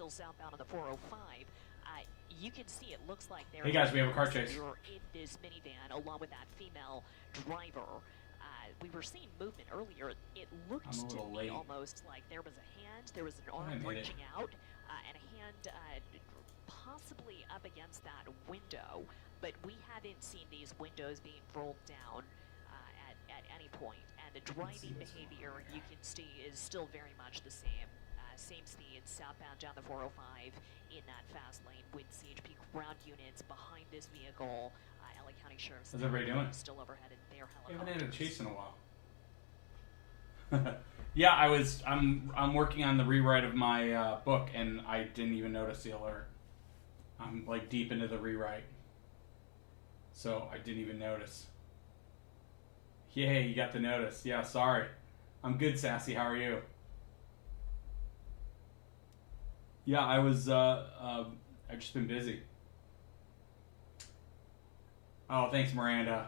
still southbound on the 405. You can see it looks like they're Hey guys, we have a car chase. in this minivan along with that female driver. We were seeing movement earlier. It looked to me almost like there was a hand, there was an arm reaching out, and a hand possibly up against that window. But we haven't seen these windows being rolled down at any point. And the driving behavior, you can see, is still very much the same. Same speed, southbound down the 405 in that fast lane with CHP ground units behind this vehicle. LA County Sheriff's How's everybody doing? Still overhead in their helicopter. We haven't had a chase in a while. Yeah, I'm working on the rewrite of my book, and I didn't even notice the alert. I'm like deep into the rewrite, so I didn't even notice. Yay, you got the notice. Yeah, sorry. I'm good, Sassy. How are you? Yeah, I was, I've just been busy. Oh, thanks, Miranda.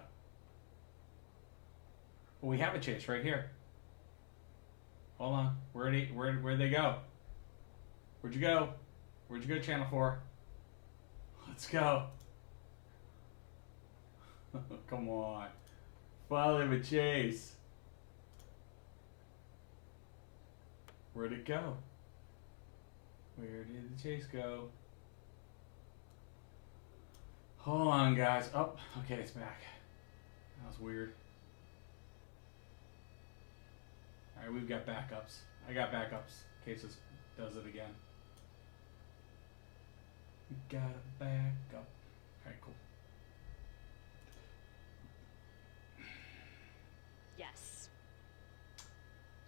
Well, we have a chase right here. Hold on. Where'd they go? Where'd you go? Where'd you go, Channel 4? Let's go. Come on. Finally have a chase. Where'd it go? Where did the chase go? Hold on, guys. Oh, okay, it's back. That was weird. Alright, we've got backups. I got backups in case this does it again. We got a backup. Alright, cool. Yes.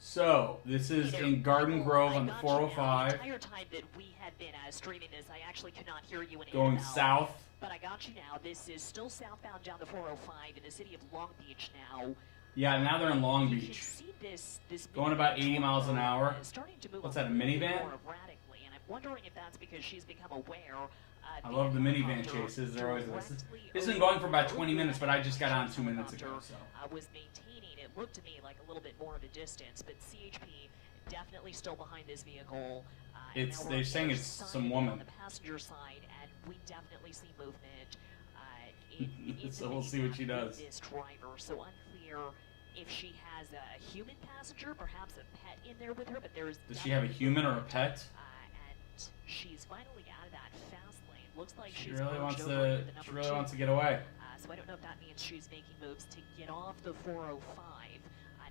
So, this is in Garden Grove on the 405. The entire time that we had been streaming this, I actually could not hear you in Going south. But I got you now. This is still southbound down the 405 in the city of Long Beach now. Yeah, now they're in Long You Beach. can see this Going about 80 miles an hour. Starting to move What's that, a minivan? more erratically, and I'm wondering if that's because she's become aware. I love the minivan chases. They're always nice. This has been going for about 20 minutes, but I just got on 2 minutes ago. So. Was maintaining, it looked to me like a little bit more of a distance, but CHP definitely still behind this vehicle. They're saying it's some woman. On the passenger side, and we definitely see movement. So we'll see what she does. This driver, so unclear if she has a human passenger, perhaps a pet in there with her, but there's. Does she have a human or a pet? And she's finally out of that fast lane. Looks like She she's really wants merged over to. into the She number really 2. wants to get away. So I don't know if that means she's making moves to get off the 405.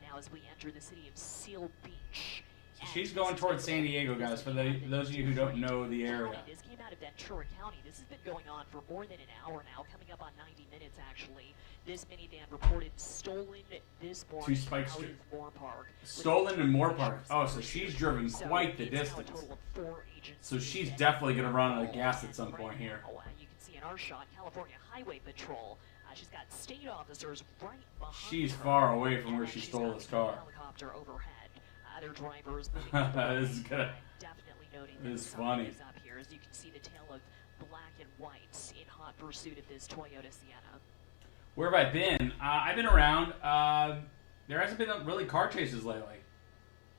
Now as we enter the city of Seal Beach. So she's going towards San Diego, guys. For those of you who don't know the area. This came out of Ventura County. This has been going on for more than an hour now, coming up on 90 minutes actually. This minivan reported stolen this morning out of Moorpark. Stolen in Moorpark. Oh, so she's driven quite the distance. So she's definitely going to run out of gas at some point here. You can see in our shot, California Highway Patrol. She's got state officers right behind She's her. far away from where she stole this car. Helicopter overhead. Other drivers moving This is gonna. definitely noting This is that funny. is up here, as you can see the tail of black and whites in hot pursuit of this Toyota Sienna. Where have I been? I've been around. There hasn't been really car chases lately.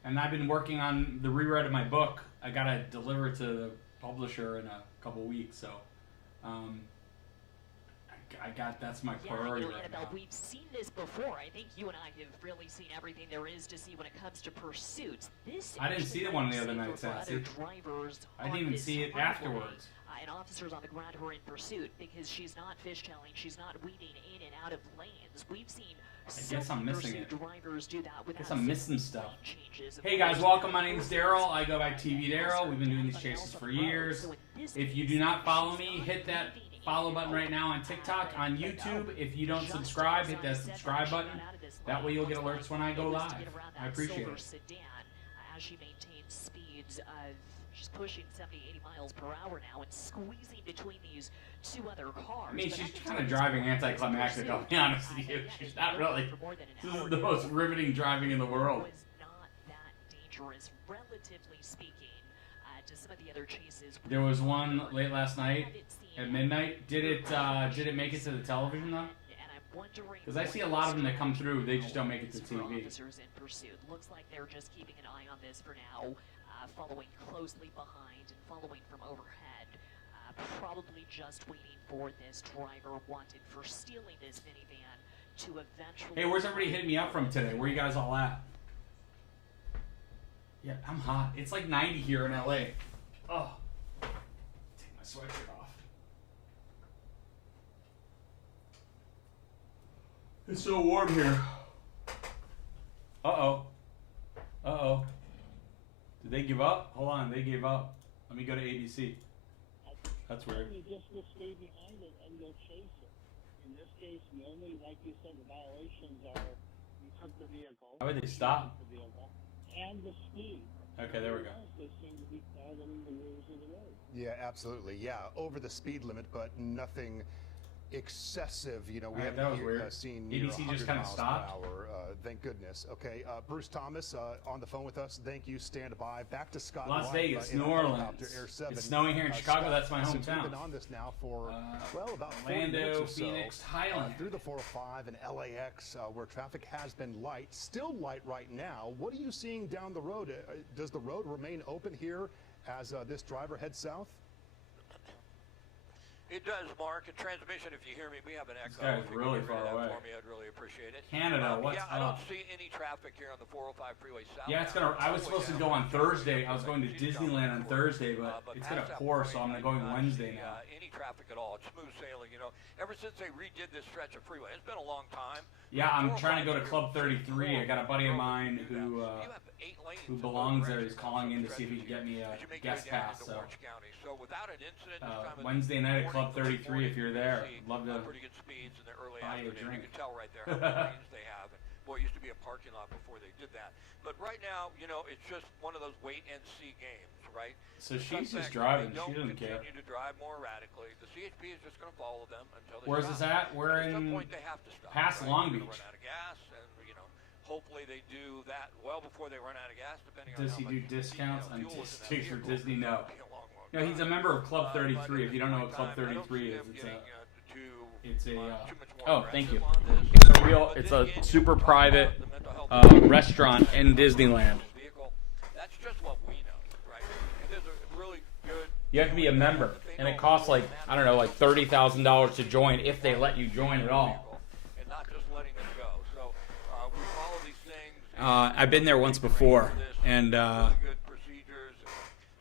And I've been working on the rewrite of my book. I got to deliver it to the publisher in a couple weeks, so that's my priority right Annabelle, now. we've seen this before. I think you and I have really seen everything there is to see when it comes to pursuits. I didn't see the one the other night, Sassy. I didn't even see it afterwards. And officers on the ground who are in pursuit, because she's not fishtailing, she's not weaving in and out of lanes. We've seen I guess I'm missing it. drivers do that I without guess I'm missing stuff. changes. Hey guys, welcome. My name's Daryl. I go by TV Daryl. We've been doing these chases for years. If you do not follow me, hit that follow button right now on TikTok, on YouTube. If you don't subscribe, hit that subscribe button. That way you'll get alerts when I go live. I appreciate it. As she maintains speeds of, she's pushing 70, 80 miles per hour now and squeezing between these two other cars. I mean, she's kind of driving anticlimactic, I'll be honest with you. She's not really. This is the most riveting driving in the world. Was not that dangerous, relatively speaking, to some of the other chases. There was one late last night at midnight. Did it make it to the television though? Because I see a lot of them that come through, they just don't make it to TV. Officers in pursuit. Looks like they're just keeping an eye on this for now, following closely behind and following probably just waiting for this driver wanted for stealing this minivan to eventually... Hey, where's everybody hitting me up from today? Where you guys all at? Yeah, I'm hot. It's like 90 here in LA. Oh. Take my sweatshirt off. It's so warm here. Uh-oh. Uh-oh. Did they give up? Hold on, they gave up. Let me go to ABC. That's weird. You just will stay behind it and you'll chase it. In this case, normally, like you said, the violations are you took the vehicle. How would they stop? The vehicle, and the speed. Okay, there we go. They seem to be following the rules of the road. Yeah, absolutely. Yeah, over the speed limit, but nothing excessive. You know, we Alright, that was haven't weird. seen ABC just kind of stopped. Thank goodness. Okay, Bruce Thomas on the phone with us. Thank you. Stand by. Back to Scott. Las Live, Vegas, in New a Orleans. helicopter, Air 7. It's snowing here in Chicago. Scott, That's my since we've hometown. been on this now for about 40 Orlando, minutes or so, Phoenix, Thailand. through the 405 and LAX, where traffic has been light, still light right now. What are you seeing down the road? Does the road remain open here as this driver heads south? It does, Mark. And transmission, if you hear me, we have an echo. guy's If you really could get rid far of that away. For me, I'd really appreciate it. Canada, what's yeah, I don't up? see any traffic here on the 405 freeway south. Yeah, it's gonna. I was supposed to go on Thursday. I was going to Disneyland on Thursday, but it's gonna pour, so I'm going Wednesday now. Any traffic at all? It's smooth sailing. You know, ever since they redid this stretch of freeway, it's been a long time. Yeah, I'm trying to go to Club 33. I got a buddy of mine who belongs there. He's calling in to see if he can get me a guest pass. So without an incident, Wednesday night at Club 33, if you're there, I'd love to pretty good speeds in the early buy you a afternoon. drink. You can tell right there how many lanes they have. And boy, it used to be a parking lot before they did that. But right now, you know, it's just one of those wait and see games, right? So she's just Suspects, driving. they She doesn't care. continue to drive more erratically. The CHP is just going to follow them until they Where's stop. this at? We're At some in point, they have to stop. past right? Long They're Beach. gonna run out of gas, and you know, hopefully they do that well before they run out of gas, depending on Does how he much do discounts on fuel is in that sticks for vehicle. Disney? No. It'll be a long, long No, he's a time. member of Club But 33. If at you don't know what this Club point in time, 33 I is, don't see them it's getting, a. too much more Oh, thank you. aggressive on this. It's a real. But It's then a again, super you know, private the mental health restaurant in Disneyland. vehicle. That's just what we know, right? And there's a really good. You have to be a member, and it costs like I don't know, like $30,000 to join if they let you join at all. And not just letting them go. So we follow these things. I've been there once before, and Really good procedures and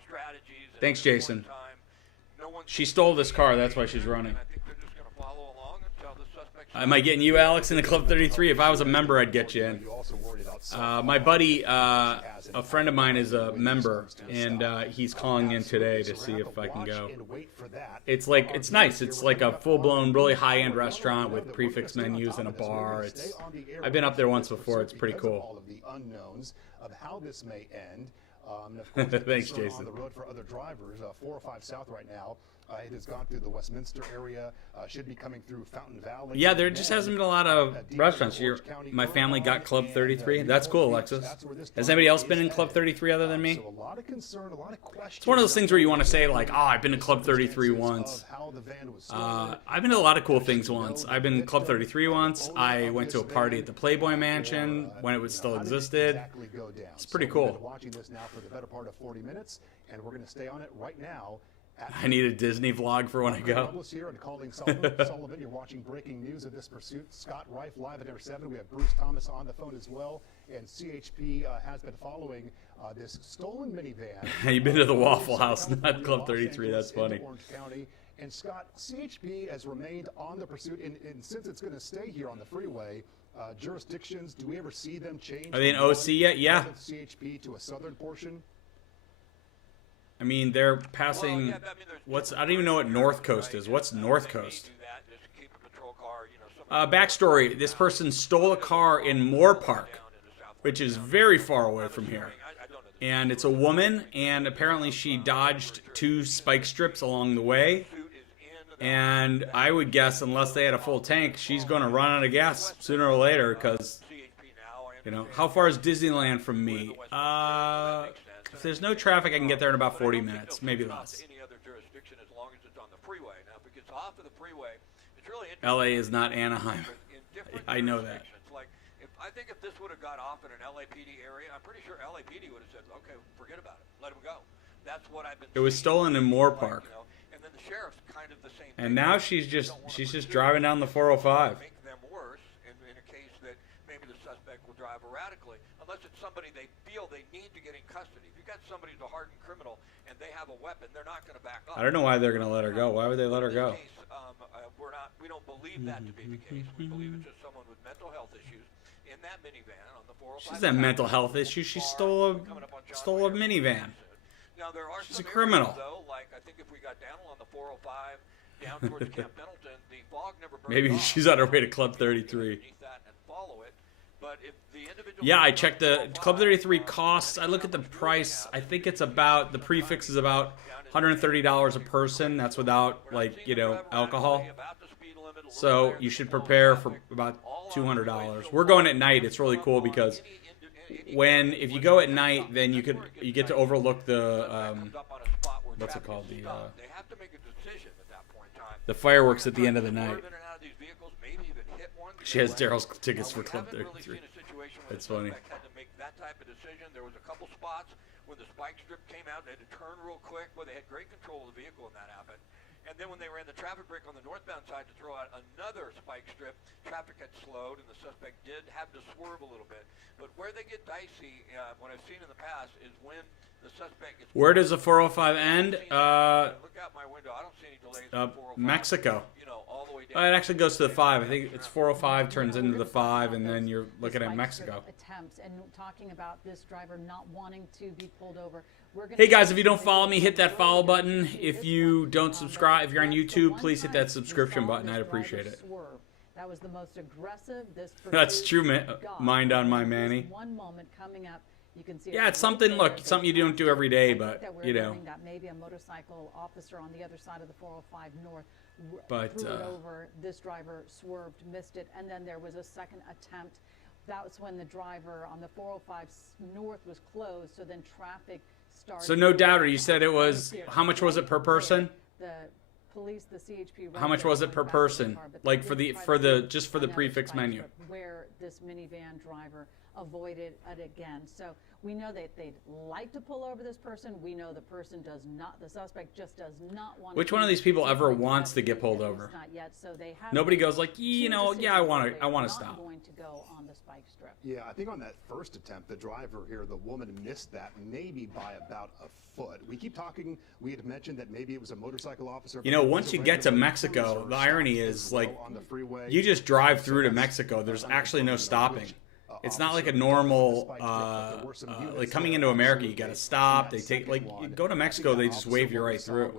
strategies. And thanks, at this Jason. point in time, no one's She stole this car. That's why she's running. and I think they're just going to follow along until the suspects. Am I getting you, Alex, in the Club 33? If I was a member, I'd get you in. You also worried about My buddy, a friend of mine, is a member, and he's calling in today to see if I can go. It's like it's nice. It's like a full-blown, really high-end restaurant with prefix menus and a bar. I've been up there once before. It's pretty cool. All of the unknowns of how this may end. And of course, Thanks, concern Jason. On the road for other drivers, 405 South right now. It has gone through the Westminster area. Should be coming through Fountain Valley. Yeah, there just hasn't been a lot of restaurants here. My family got Club 33. That's cool, Alexis. Has anybody else been in Club 33 other than me? So a lot of concern, a lot of questions. It's one of those things where you want to say, like, oh, I've been to Club 33 once. I've been to a lot of cool things once. I've been to Club 33 once. I went to a party at the Playboy Mansion when it still existed. It's pretty cool. We've been watching this now for the better part of 40 minutes, and we're going to stay on it right now. I need a Disney vlog for when I go. Douglas here and calling Sullivan. Sullivan, you're watching breaking news of this pursuit. Scott Reif live at Air 7. We have Bruce Thomas on the phone as well, and CHP has been following this stolen minivan. You've been to the Waffle House, not Club 33. That's funny. Orange County. And Scott, CHP has remained on the pursuit, and since it's going to stay here on the freeway, jurisdictions, do we ever see them change? Are they in OC yet? Yeah. CHP to a southern portion. I mean, they're passing. I don't even know what North Coast is. What's North Coast? Backstory: this person stole a car in Moore Park, which is very far away from here. And it's a woman, and apparently she dodged 2 spike strips along the way. And I would guess, unless they had a full tank, she's going to run out of gas sooner or later. Because, you know, how far is Disneyland from me? If there's no traffic, I can get there in about 40 minutes, maybe less. LA is not Anaheim. I know that. I think if this would have got off in an LAPD area, I'm pretty sure LAPD would have said, "Okay, forget about it, let him go." That's what I've been. It was seeing. stolen in Moore Park. You know, and then the sheriff's kind And now she's just driving down the 405. Make them worse in a case that maybe the suspect will drive erratically, unless it's somebody they feel they need to get in custody. If you got somebody who's a hardened criminal and they have a weapon, they're not going to back up. I don't know why they're going to let her go. Why would they let her go? In this case, we don't believe that to be the case. We believe it's just someone with mental health issues in that minivan on the 405. She doesn't have mental health issues. She stole a minivan. Now there are She's some a criminal. areas, though, like I think if we got down along the 405 down towards Camp Pendleton, the fog never burned Maybe off. she's on her way to Club 33. Underneath that and follow it. But if the individual Yeah, I checked the Club 33 costs. I look at the price. I think it's about, the prefix is about $130 a person. That's without, like, you know, alcohol. So you should prepare for about $200. We're going at night. It's really cool because if you go at night, then you get to overlook the what's it called, the fireworks at the end of the night. She has Daryl's tickets for Club 33. That's funny. Had to make that type of decision. There was a couple spots when the spike strip came out. They had to turn real quick. Well, they had great control of the vehicle when that happened. And then when they ran the traffic brake on the northbound side to throw out another spike strip, traffic had slowed and the suspect did have to swerve a little bit. But where they get dicey, what I've seen in the past, is when the suspect gets... Where does the 405 end? Look out my window. I don't see any delays on 405. Mexico. You know, all the way down. It actually goes to the 5. I think it's 405 turns into the 5, and then you're looking at Mexico. Attempts and talking about this driver not wanting to be pulled over. Hey guys, if you don't follow me, hit that follow button. If you don't subscribe, if you're on YouTube, please hit that subscription button. I'd appreciate it. That was the most aggressive. That's true, mind on my Manny. One moment coming up. You can see yeah, it's something. Look, it's something you don't do every day, but you know. That maybe a motorcycle officer on the other side of the 405 North threw it over. This driver swerved, missed it, and then there was a second attempt. That was when the driver on the 405 North was closed. So then traffic started. So no doubter, you said it was. How much was it per person? The police, the CHP. How much was it per person? Like for the just for the prefix menu. Where this minivan driver avoided it again. So we know that they'd like to pull over this person. We know the person does not, the suspect just does not want. Which one of these people ever wants to get pulled over? Not yet. So they have. Nobody goes like, you know, yeah, I want to stop. Going to go on the spike strip. Yeah, I think on that first attempt, the driver here, the woman missed that maybe by about a foot. We keep talking. We had mentioned that maybe it was a motorcycle officer. You know, once you get to Mexico, the irony is like you just drive through to Mexico. There's actually no stopping. It's not like a normal, like coming into America, you got to stop. They take, like, you go to Mexico, they just wave you right through.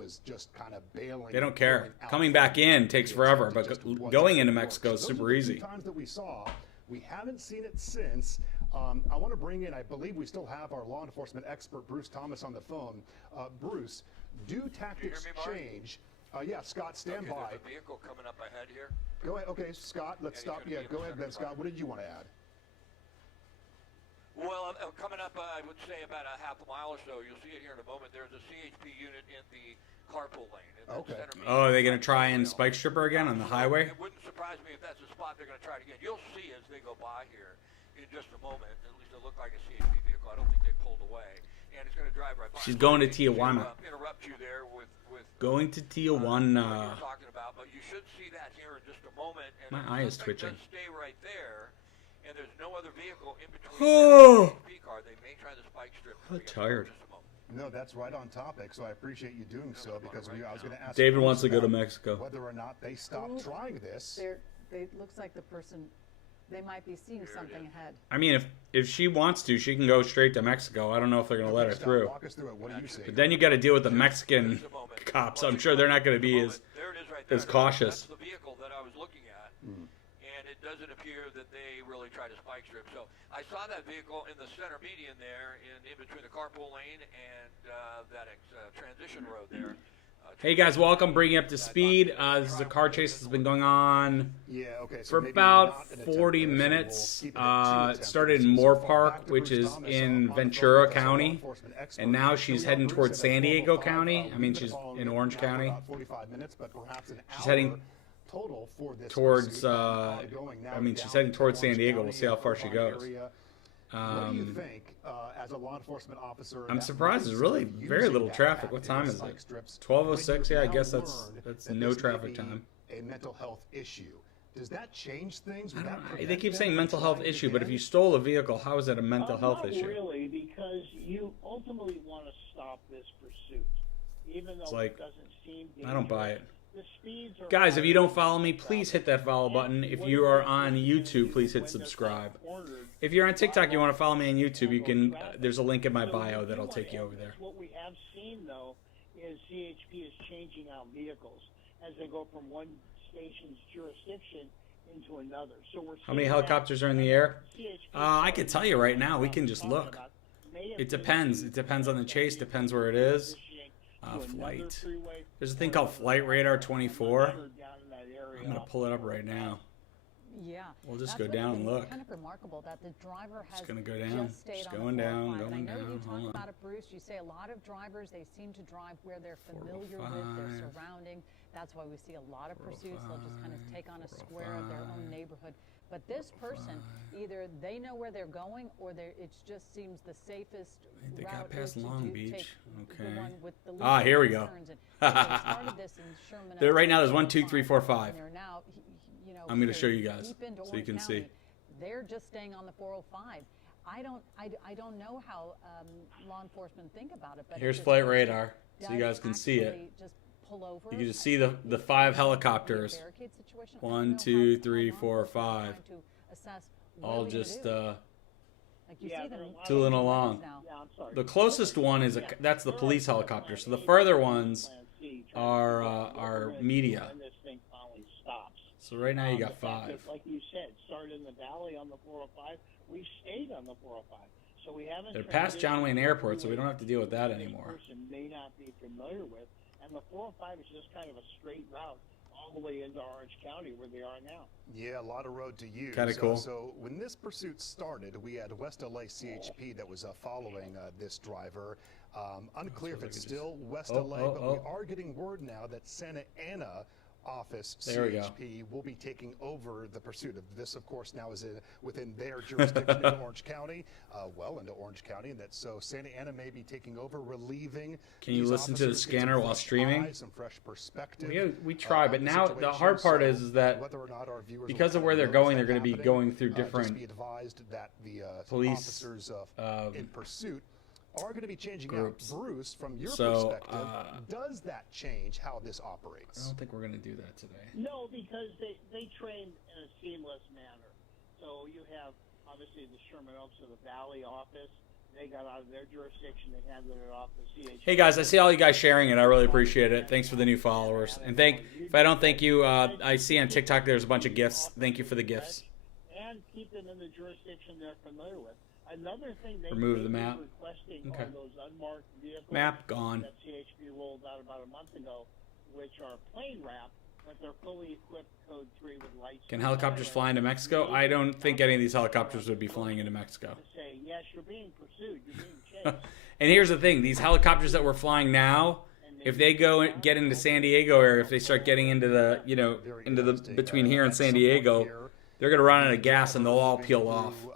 They don't care. Coming back in takes forever, but going into Mexico is super easy. Times that we saw, we haven't seen it since. I want to bring in, I believe we still have our law enforcement expert, Bruce Thomas, on the phone. Bruce, do tactics change? Yeah, Scott, stand by. There's a vehicle coming up ahead here. Go ahead. Okay, Scott, let's stop. Yeah, go ahead, then, Scott. What did you want to add? Well, coming up, I would say about a half a mile or so. You'll see it here in a moment. There's a CHP unit in the carpool lane. Okay. Oh, are they going to try and spike strip her again on the highway? It wouldn't surprise me if that's the spot they're going to try it again. You'll see as they go by here in just a moment. At least it looked like a CHP vehicle. I don't think they pulled away. And it's going to drive right by. She's going to Tijuana. Interrupt you there with going to Tijuana. What you're talking about, but you should see that here in just a moment. And my eye is twitching. Just stay right there. And there's no other vehicle in between Oh, the CHP car. They may try the spike strip. I'm tired. No, that's right on topic, so I appreciate you doing so because I was going to ask. David wants to go to Mexico. Whether or not they stopped trying this. It looks like the person, they might be seeing something ahead. I mean, if she wants to, she can go straight to Mexico. I don't know if they're going to let her through. Walk us through it. What do you see? But then you got to deal with the Mexican cops. I'm sure they're not going to be as cautious. That's the vehicle that I was looking at. And it doesn't appear that they really tried to spike strip. So I saw that vehicle in the center median there, in between the carpool lane and that transition road there. Hey guys, welcome. Bringing you up to speed. This is a car chase that's been going on for about 40 minutes. It started in Moore Park, which is in Ventura County, and now she's heading towards San Diego County. I mean, she's in Orange County. She's heading towards, I mean, she's heading towards San Diego. We'll see how far she goes. What do you think as a law enforcement officer? I'm that surprised might there's really start very using little that traffic. What tactic time of is spike it? strips, 12:06. when Yeah, I you've guess now that's learned that's that no this may traffic be time. a mental health issue. Does that change things? Would that They prevent keep them saying from mental health trying issue, but if again? you stole a vehicle, how is that a mental health Not issue? really, because you ultimately want to stop this pursuit, even though It's like, it doesn't seem dangerous. I don't buy it. The speeds are Guys, if you don't higher follow than me, traffic. please hit that follow button. If And you what are it on is YouTube, please hit when they're subscribe. cornered If you're on TikTok, you by want to follow me on YouTube, you can. traffic. There's a link in my So bio what that'll want take you to- over there. What we have seen, though, is CHP is changing out vehicles as they go from one station's jurisdiction into another. So we're How many seeing helicopters that, are in the and air? CHP I could tell you right now. We can just talking look. about may have It been depends. the It depends on the chase. Depends where it is. Flight. There's a thing called Flight Radar 24. I'm gonna pull it up right now. Yeah. We'll just That's go down what's and been look. Kind of remarkable that the driver has gonna go down. just stayed Just on going the down, 405. going And I know you down. talk Hold on. about it, Bruce. You say a lot of drivers, they seem to drive where they're familiar with their 405. surrounding. That's why we see a lot of pursuits. They'll just kind of take on a square of their own 405. neighborhood. But this person, either they know where they're going, or it just seems the safest They got route past is to Long take Beach. the Okay. one with the Ah, least here we go. turns. And they started this in Sherman There, right now, Oaks there's 1, 2, 3, 4, 5. and they're now, you know, I'm gonna here show you guys deep into so you Orange can see. County. They're just staying on the 405. I don't know how law enforcement think about it, but Here's this Flight person Radar, so you does guys can see it. actually Just pull over. You can just see the 5 helicopters. Barricade situation. I don't 1, know 2, how 3, law 4, enforcement is 5. trying to assess what All are we gonna just do? Like you Yeah, see them there are a lot tooling of- along. now. Yeah, I'm sorry. The closest one is that's the police helicopter. So the further ones are media. When this thing finally stops. So right now you The got fact 5. that, like you said, started in the valley on the 405. We've stayed on the 405, so we haven't. They're past John Wayne transitioned Airport, so we to don't have to deal with that this anymore. Person may not be familiar with, and the 405 is just kind of a straight route all the way into Orange County where they are now. Yeah, a lot of road to use. Kinda cool. So when this pursuit started, we had West LA CHP that was following this driver. Unclear if it's still West LA, but we are getting word now that Santa Ana office There we go. CHP will be taking over the pursuit of this. Of course, now is within their jurisdiction in Orange County, well into Orange County, and that so Santa Ana may be taking over, relieving. Can you these listen to the officers, get some scanner while fresh streaming? eyes, some fresh perspective. We try, but on now the situation. hard part So is that whether or not our viewers because will of where they're notice going, that they're going to be happening, going through just different be advised that the police, officers in pursuit are going to be changing groups. out. Bruce, from your So, perspective, does that change how this I operates? don't think we're going to do that today. No, because they train in a seamless manner. So you have, obviously, the Sherman Oaks of the Valley office. They got out of their jurisdiction. They handed it off to CHP. Hey guys, I see all you guys sharing it. I really appreciate it. Thanks for the new followers. And if I don't thank you, I see on TikTok there's a bunch of gifts. Thank you for the gifts. And keep them in the jurisdiction they're familiar with. Another thing they Remove the may be map. requesting Okay. on those unmarked vehicles Map gone. that CHP rolled out about a month ago, which are plane wrap, but they're fully equipped code 3 with lights. Can and helicopters sirens. fly into Mexico? I don't think any of these helicopters would be flying into Mexico. To say, yes, you're being pursued, you're being chased. And here's the thing: these helicopters that we're flying now, if they get into San Diego area, if they start getting into the Very into the interesting. between here and At San some point Diego, here, they're gonna run out of the gas and they'll all driver peel moving off. through,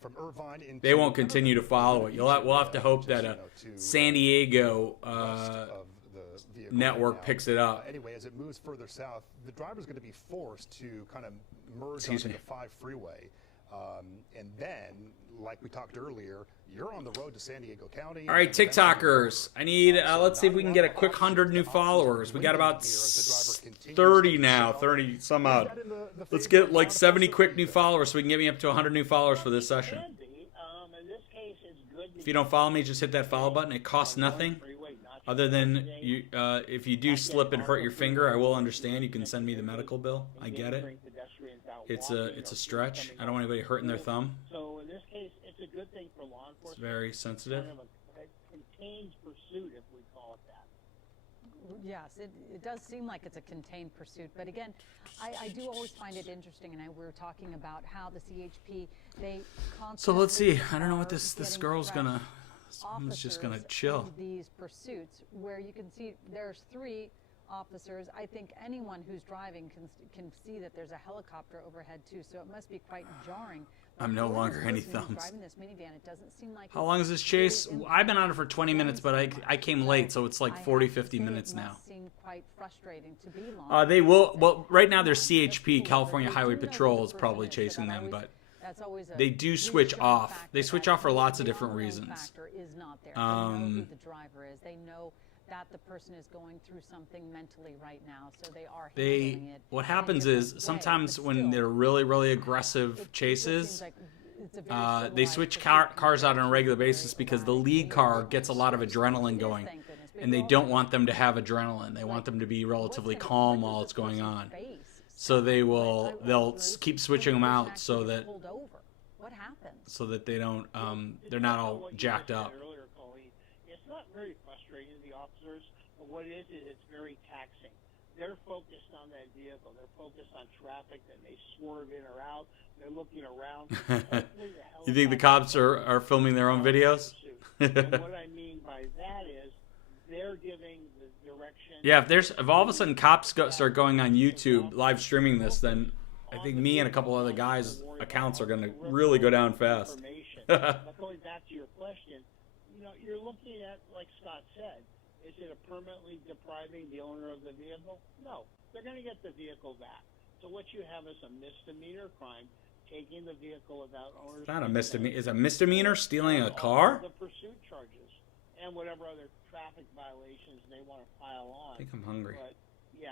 from Irvine into They won't kind of continue to follow it. We'll have to hope that just, a to, San Diego west of the vehicle network right now. picks it up. Anyway, as it moves further south, the driver's going to be forced to kind of merge Excuse onto me. the 5 freeway. And then, like we talked earlier, you're on the road to San Diego County. All right, and then TikTokers, I need. so Let's see if we can get a not quick one 100 new officers followers. We got waiting about here as the driver continues 30 to now, south. 30 some Is odd. that in the Let's favor get of like law 70 enforcement? quick new followers so we can get me up to 100 new followers for this session. Can be. In this case, it's good. If you don't follow me, just hit that follow button. It costs nothing. Other than you, if you do slip and hurt your finger, I will understand. You can send me the medical bill. I get it. It's a stretch. I don't want anybody hurting their thumb. So in this case, it's a good thing for law It's enforcement. very sensitive. Kind of a contained pursuit, if we call it that. Yes, it does seem like it's a contained pursuit, but again, I do always find it interesting, and we were talking about how the CHP, they So let's see. constantly I don't know what are this getting girl's fresh gonna. Someone's just gonna officers chill. in these pursuits, where you can see there's 3 officers. I think anyone who's driving can see that there's a helicopter overhead too, so it must be quite jarring. I'm no You're the longer any person who's thumbs. driving this minivan. It doesn't seem like How it's long is this chase? really I've been on it for 20 impacting minutes, but I came late, so it's like I 40, have to 50 say, minutes it now. must seem quite frustrating to be long. They will. Well, right now there's That's CHP, cool, California but Highway we do know Patrol, the is probably person is, so chasing that them, always- but that's always a they do switch reassuring off. factor They switch that off for lots of the different unknown reasons. factor is not there. They know who Um, the driver is. They know that the person is going through something mentally right now, so they are handling it. What in a happens different is way, sometimes but when still, they're really, really aggressive it chases, seems like it's a very they civilized switch pursuit cars out on a compared regular to very basis because the erratic lead car behavior. gets a lot of adrenaline It is, going, thank goodness, and they because don't want them to have adrenaline. They want them to be relatively calm while it's going on. So they'll keep switching them out so that What happens? they don't they're not all What you jacked said up. Earlier, Colleen, it's not very frustrating to the officers, but what it is it's very taxing. They're focused on that vehicle. They're focused on traffic. That they swerve in or out. They're looking around. Hopefully You think the cops are filming their own videos? And what I mean by that is they're giving the direction. Yeah, if all of a sudden cops start going on YouTube live streaming this, then I think me and a couple other guys' accounts are going to really go down fast. But going back to your question, you're looking at, like Scott said, is it a permanently depriving the owner of the vehicle? No, they're going to get the vehicle back. So what you have is a misdemeanor crime, taking the vehicle without owner's It's not a consent. misdemeanor. Is a misdemeanor stealing a All car? The pursuit charges and whatever other traffic violations they want to pile on. I think I'm hungry. But yeah,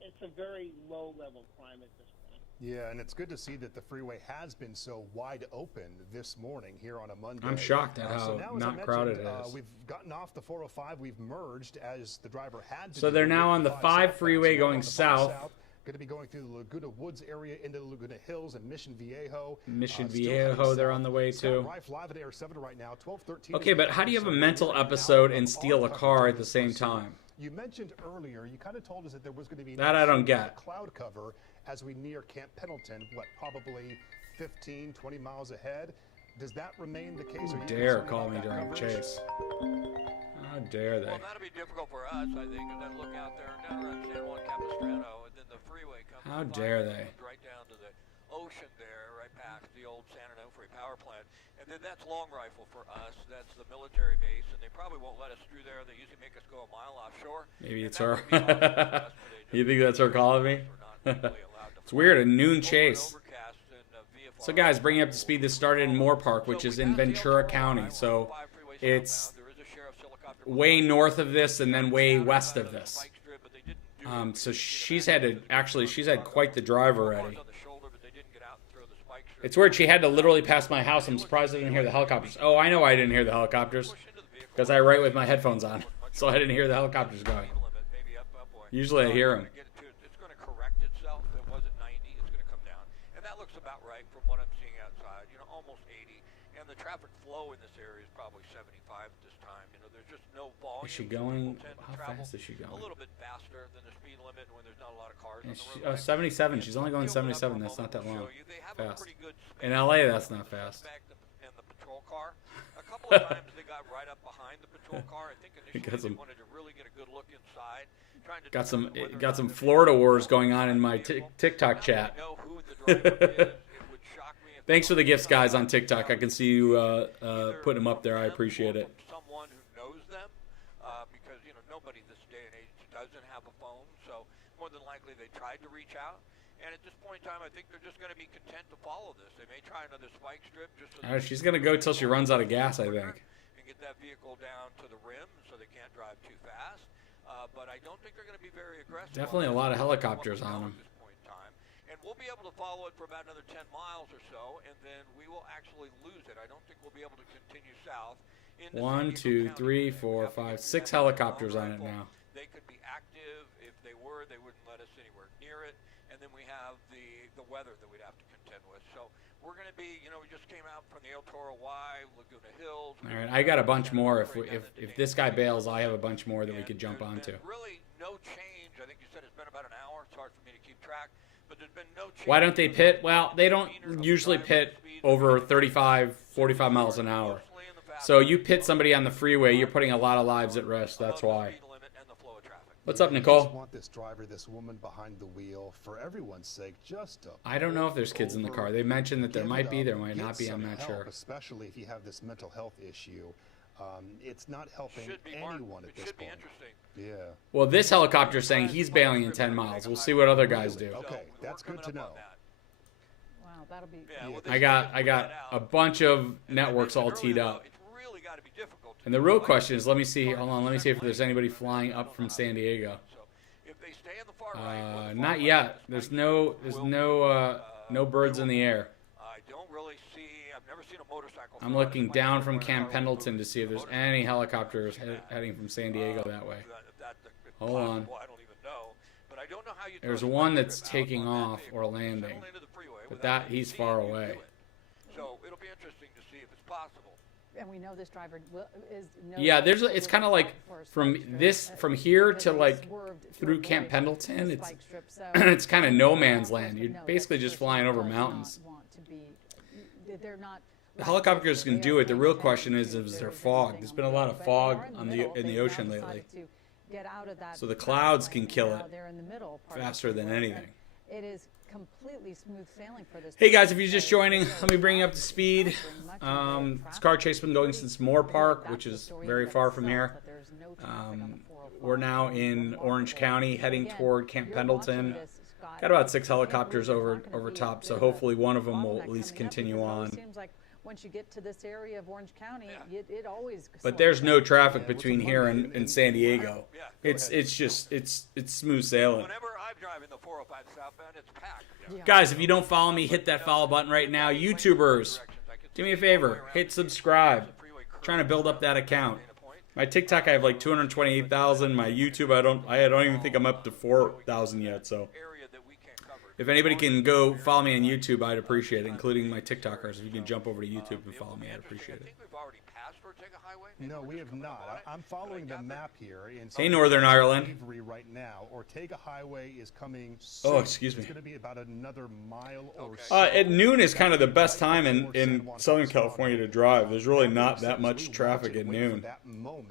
it's a very low-level crime at this point. Yeah, and it's good to see that the freeway has been so wide open this morning here on a Monday. I'm shocked at So how now, as I not crowded it mentioned, is. We've gotten off the 405. We've merged as the driver had to. So do they're with now on the 5 5 southbound. freeway So now going on the 5 south. Going to be going through the Laguna Woods area into the Laguna Hills and Mission Viejo. Mission Still Viejo, heading they're south. on the way Scott to. Rife live at Air 7 right now, 12:13. Okay, but how do you have a mental episode and steal a car at the same time? You mentioned earlier, you kind of told us that there was going to be That I don't get. cloud cover as we near Camp Pendleton, probably 15, 20 miles ahead. Does that remain the case? Are you Dare concerned call about me that during a coverage? chase. How dare they? Well, that'll be difficult for us, I think, because I look out there down around San Juan Capistrano, and then the freeway comes. How by dare and they? goes right down to the ocean there, right past the old San Onofre power plant, and then that's Long Rifle for us. That's the military base, and they probably won't let us through there. They usually make us go a mile offshore. Maybe and it's that her. would be awesome for us, but they You just- think that's her calling me? we're not legally allowed to It's weird, a fly noon over chase. and overcast in, VFR. So guys, bring you up to speed. This started in Moore Park, which is in Ventura County. So it's way north of this and then way west of this. So she's had quite the drive already. It's weird. She had to literally pass my house. I'm surprised I didn't hear the helicopters. Oh, I know why I didn't hear the helicopters. Because I write with my headphones on. So I didn't hear the helicopters going. Usually I hear them. It's going to correct itself. It wasn't 90. It's going to come down. And that looks about right from what I'm seeing outside. Almost 80. And the traffic flow in this area is probably 75 at this time. There's just no volume. Is she so going? people tend to How travel fast is she a going? little bit faster than the speed limit when there's not a lot of cars on And the road. 77. She's only going 77. That's not that long. They have a Fast. pretty good In space LA, that's not fast. in the patrol car. A couple of times they got right up behind the patrol car. I think initially Got some- they wanted to really get a good look inside. Trying to Got some determine whether or got not some there's Florida any wars going on in vehicle. my TikTok chat. I don't know who the driver is. It would shock me if Thanks for the gifts, guys, on either TikTok. I can see you either putting them up there. I from them appreciate or it. from someone who knows them, because nobody this day and age doesn't have a phone. So more than likely they tried to reach out. And at this point in time, I think they're just going to be content to follow this. They may try another spike strip just so She's gonna go till she runs out of gas, I think. and get that vehicle down to the rim so they can't drive too fast. But I don't think they're going to be very aggressive. Definitely a lot of helicopters on them. At this point in time. And we'll be able to follow it for about another 10 miles or so, and then we will actually lose it. I don't think we'll be able to continue south. Into 1, San 2, Diego 3, County. 4, We have 5, to 6 get that helicopters long on it rifle. now. They could be active. If they were, they wouldn't let us anywhere near it. And then we have the weather that we'd have to contend with. So we're going to be, we just came out from the El Toro Y, Laguna Hills. All right, I got a bunch more. If this guy bails, I have a bunch more that we could jump onto. Really no change. I think you said it's been about an hour. It's hard for me to keep track. But there's been no change. Why don't they pit? Well, they don't usually pit over 35, 45 miles an hour. So you pit somebody on the freeway, you're putting a lot of lives at risk. That's why. What's up, I Nicole? just want this driver, this woman behind the wheel, for everyone's sake, just to I don't know if there's kids in the car. They mentioned that there give might it be, up, there might get not be. I'm some not help, sure. especially if you have this mental health issue. It's not helping Should be, Mark. anyone at It this should be point. interesting. Yeah. Well, this helicopter is saying he's bailing in 10 miles. We'll see what other guys do. Okay, So, that's we're good to coming up know. on that. Wow, that'll be. Yeah, well, I they got should put that a out. bunch of And I networks all mentioned teed earlier, up. though, it's really got to be difficult to And the do real like question is, let me see. Hold on, let me see if there's anybody flying up from San Diego. So, if they stay in the far right, or the Not far yet. left, There's this no might there's will no be, no birds in the air. I don't really see. I've never seen a motorcycle. I'm throw out a looking spike down strip from where a Camp car was Pendleton moving to see if through there's the any motorcycle. helicopters I've seen that. heading from San Diego that way. It's Hold on. possible, I don't even know. But I don't know how you There's throw a one spike that's strip out taking on that off vehicle, or settle landing. into the freeway But without that even he's seeing far you do away. it. So it'll be interesting to see if it's possible. And we know this driver is. Yeah, there's it's kind of like from this from here to like through Camp Pendleton. It's kind of no man's land. You're basically just flying over mountains. They're not. The helicopters can do it. The real question is there fog? There's been a lot of fog on in the ocean lately. So the clouds can kill it faster than anything. It is completely smooth sailing for this. Hey guys, if you're just joining, let me bring you up to speed. This car chase has been going since Moore Park, which is very far from here. We're now in Orange County, heading toward Camp Pendleton. Got about 6 helicopters over top, so hopefully one of them will at least continue on. Seems like once you get to this area of Orange County, it always. But there's no traffic between here and San Diego. It's smooth sailing. Whenever I'm driving the 405 southbound, it's packed. Guys, if you don't follow me, hit that follow button right now. YouTubers, do me a favor, hit subscribe. I'm trying to build up that account. My TikTok, I have like 228,000. My YouTube, I don't even think I'm up to 4,000 yet. So if anybody can go follow me on YouTube, I'd appreciate it, including my TikTokers. If you can jump over to YouTube and follow me, I'd appreciate it. No, we have not. I'm following the map here. Hey, Northern Ireland. Avery right now. Ortega Highway is coming soon. Oh, excuse me. It's going to be about another mile or so. At noon is kind of the best time in Southern California to drive. There's really not that much traffic at noon. All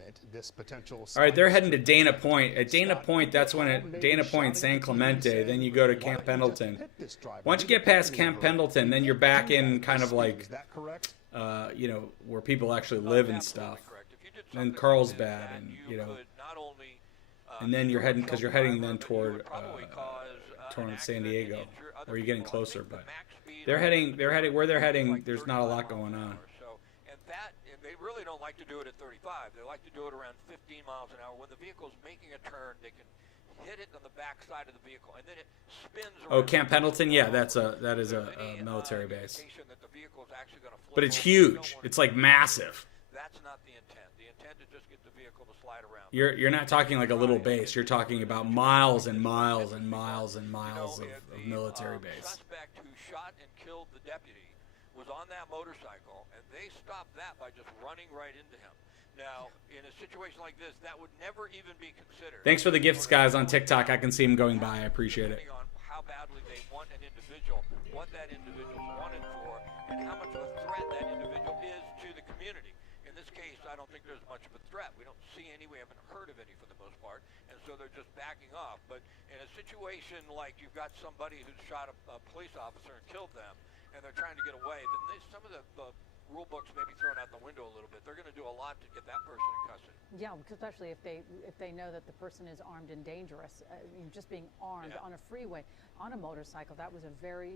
right, they're heading to Dana Point. At Dana Point, that's when at Dana Point, San Clemente, then you go to Camp Pendleton. Once you get past Camp Pendleton, then you're back in kind of like, where people actually live and stuff. And Carlsbad, and and then you're heading then toward San Diego, where you're getting closer. But they're heading where they're heading. There's not a lot going on. And they really don't like to do it at 35. They like to do it around 15 miles an hour. When the vehicle's making a turn, they can hit it on the back side of the vehicle, and then it spins around. Oh, Camp Pendleton, yeah, that is a military base. But it's huge. It's like massive. That's not the intent. The intent is just get the vehicle to slide around. You're not talking like a little base. You're talking about miles and miles and miles and miles of military base. The suspect who shot and killed the deputy was on that motorcycle, and they stopped that by just running right into him. Now, in a situation like this, that would never even be considered. Thanks for the gifts, guys, on TikTok. I can see them going by. I appreciate it. Depending on how badly they want an individual, what that individual's wanted for, and how much of a threat that individual is to the community. In this case, I don't think there's much of a threat. We don't see any. We haven't heard of any for the most part, and so they're just backing off. But in a situation like you've got somebody who's shot a police officer and killed them, and they're trying to get away, then some of the rule books may be thrown out the window a little bit. They're going to do a lot to get that person in custody. Yeah, especially if they know that the person is armed and dangerous. Just being armed on a freeway, on a motorcycle, that was a very,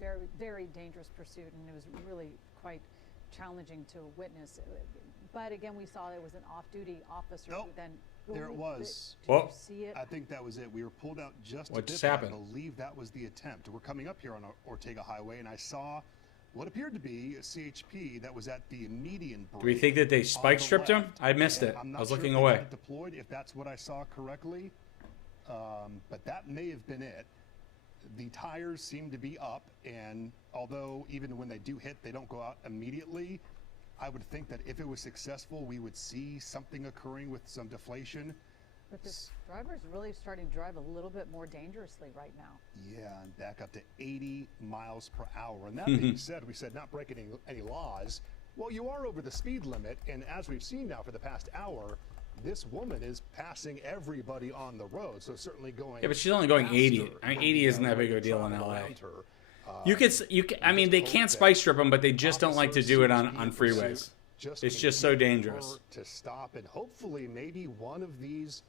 very dangerous pursuit, and it was really quite challenging to witness. But again, we saw it was an off-duty officer who then. There it was. Did you see it? I think that was it. We were pulled out just a What bit. just happened? I believe that was the attempt. We're coming up here on Ortega Highway, and I saw what appeared to be a CHP that was at the median break. Do we think that they spike stripped him? I missed it. I'm I not was sure looking if they away. got it deployed, if that's what I saw correctly, but that may have been it. The tires seem to be up, and although even when they do hit, they don't go out immediately, I would think that if it was successful, we would see something occurring with some deflation. But this driver is really starting to drive a little bit more dangerously right now. Yeah, and back up to 80 miles per hour. And that being said, we said not breaking any laws. Well, you are over the speed limit, and as we've seen now for the past hour, this woman is passing everybody on the road, so certainly going. Yeah, but she's only going 80. faster I mean, than 80 isn't the that big of a other deal in travel LA. around her. I mean, they can't spike strip them, but they just don't like to do it on Officers freeways. just It's can just so get dangerous. her to stop, and hopefully maybe one of these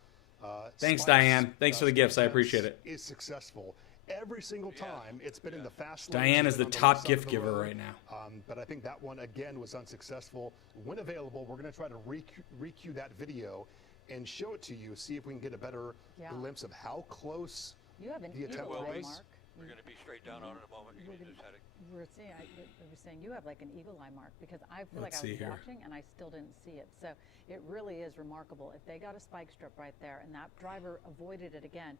Thanks, spikes, Diane. Thanks for the gifts. I attempts appreciate it. is successful. Every single time it's been in the fast lane. Diane she's is been the on top left side gift of the giver road. right now. But I think that one again was unsuccessful. When available, we're going to try to recue that video and show it to you, see if we can get a better glimpse of how close You have an the attempt eagle eye, was. Mark. We're going to be straight down on it in a moment. You We're can gonna- just heading. We're seeing, I was saying, you have like an eagle eye, Mark, because I feel Let's like I see was here. watching and I still didn't see it. So it really is remarkable. If they got a spike strip right there and that driver avoided it again,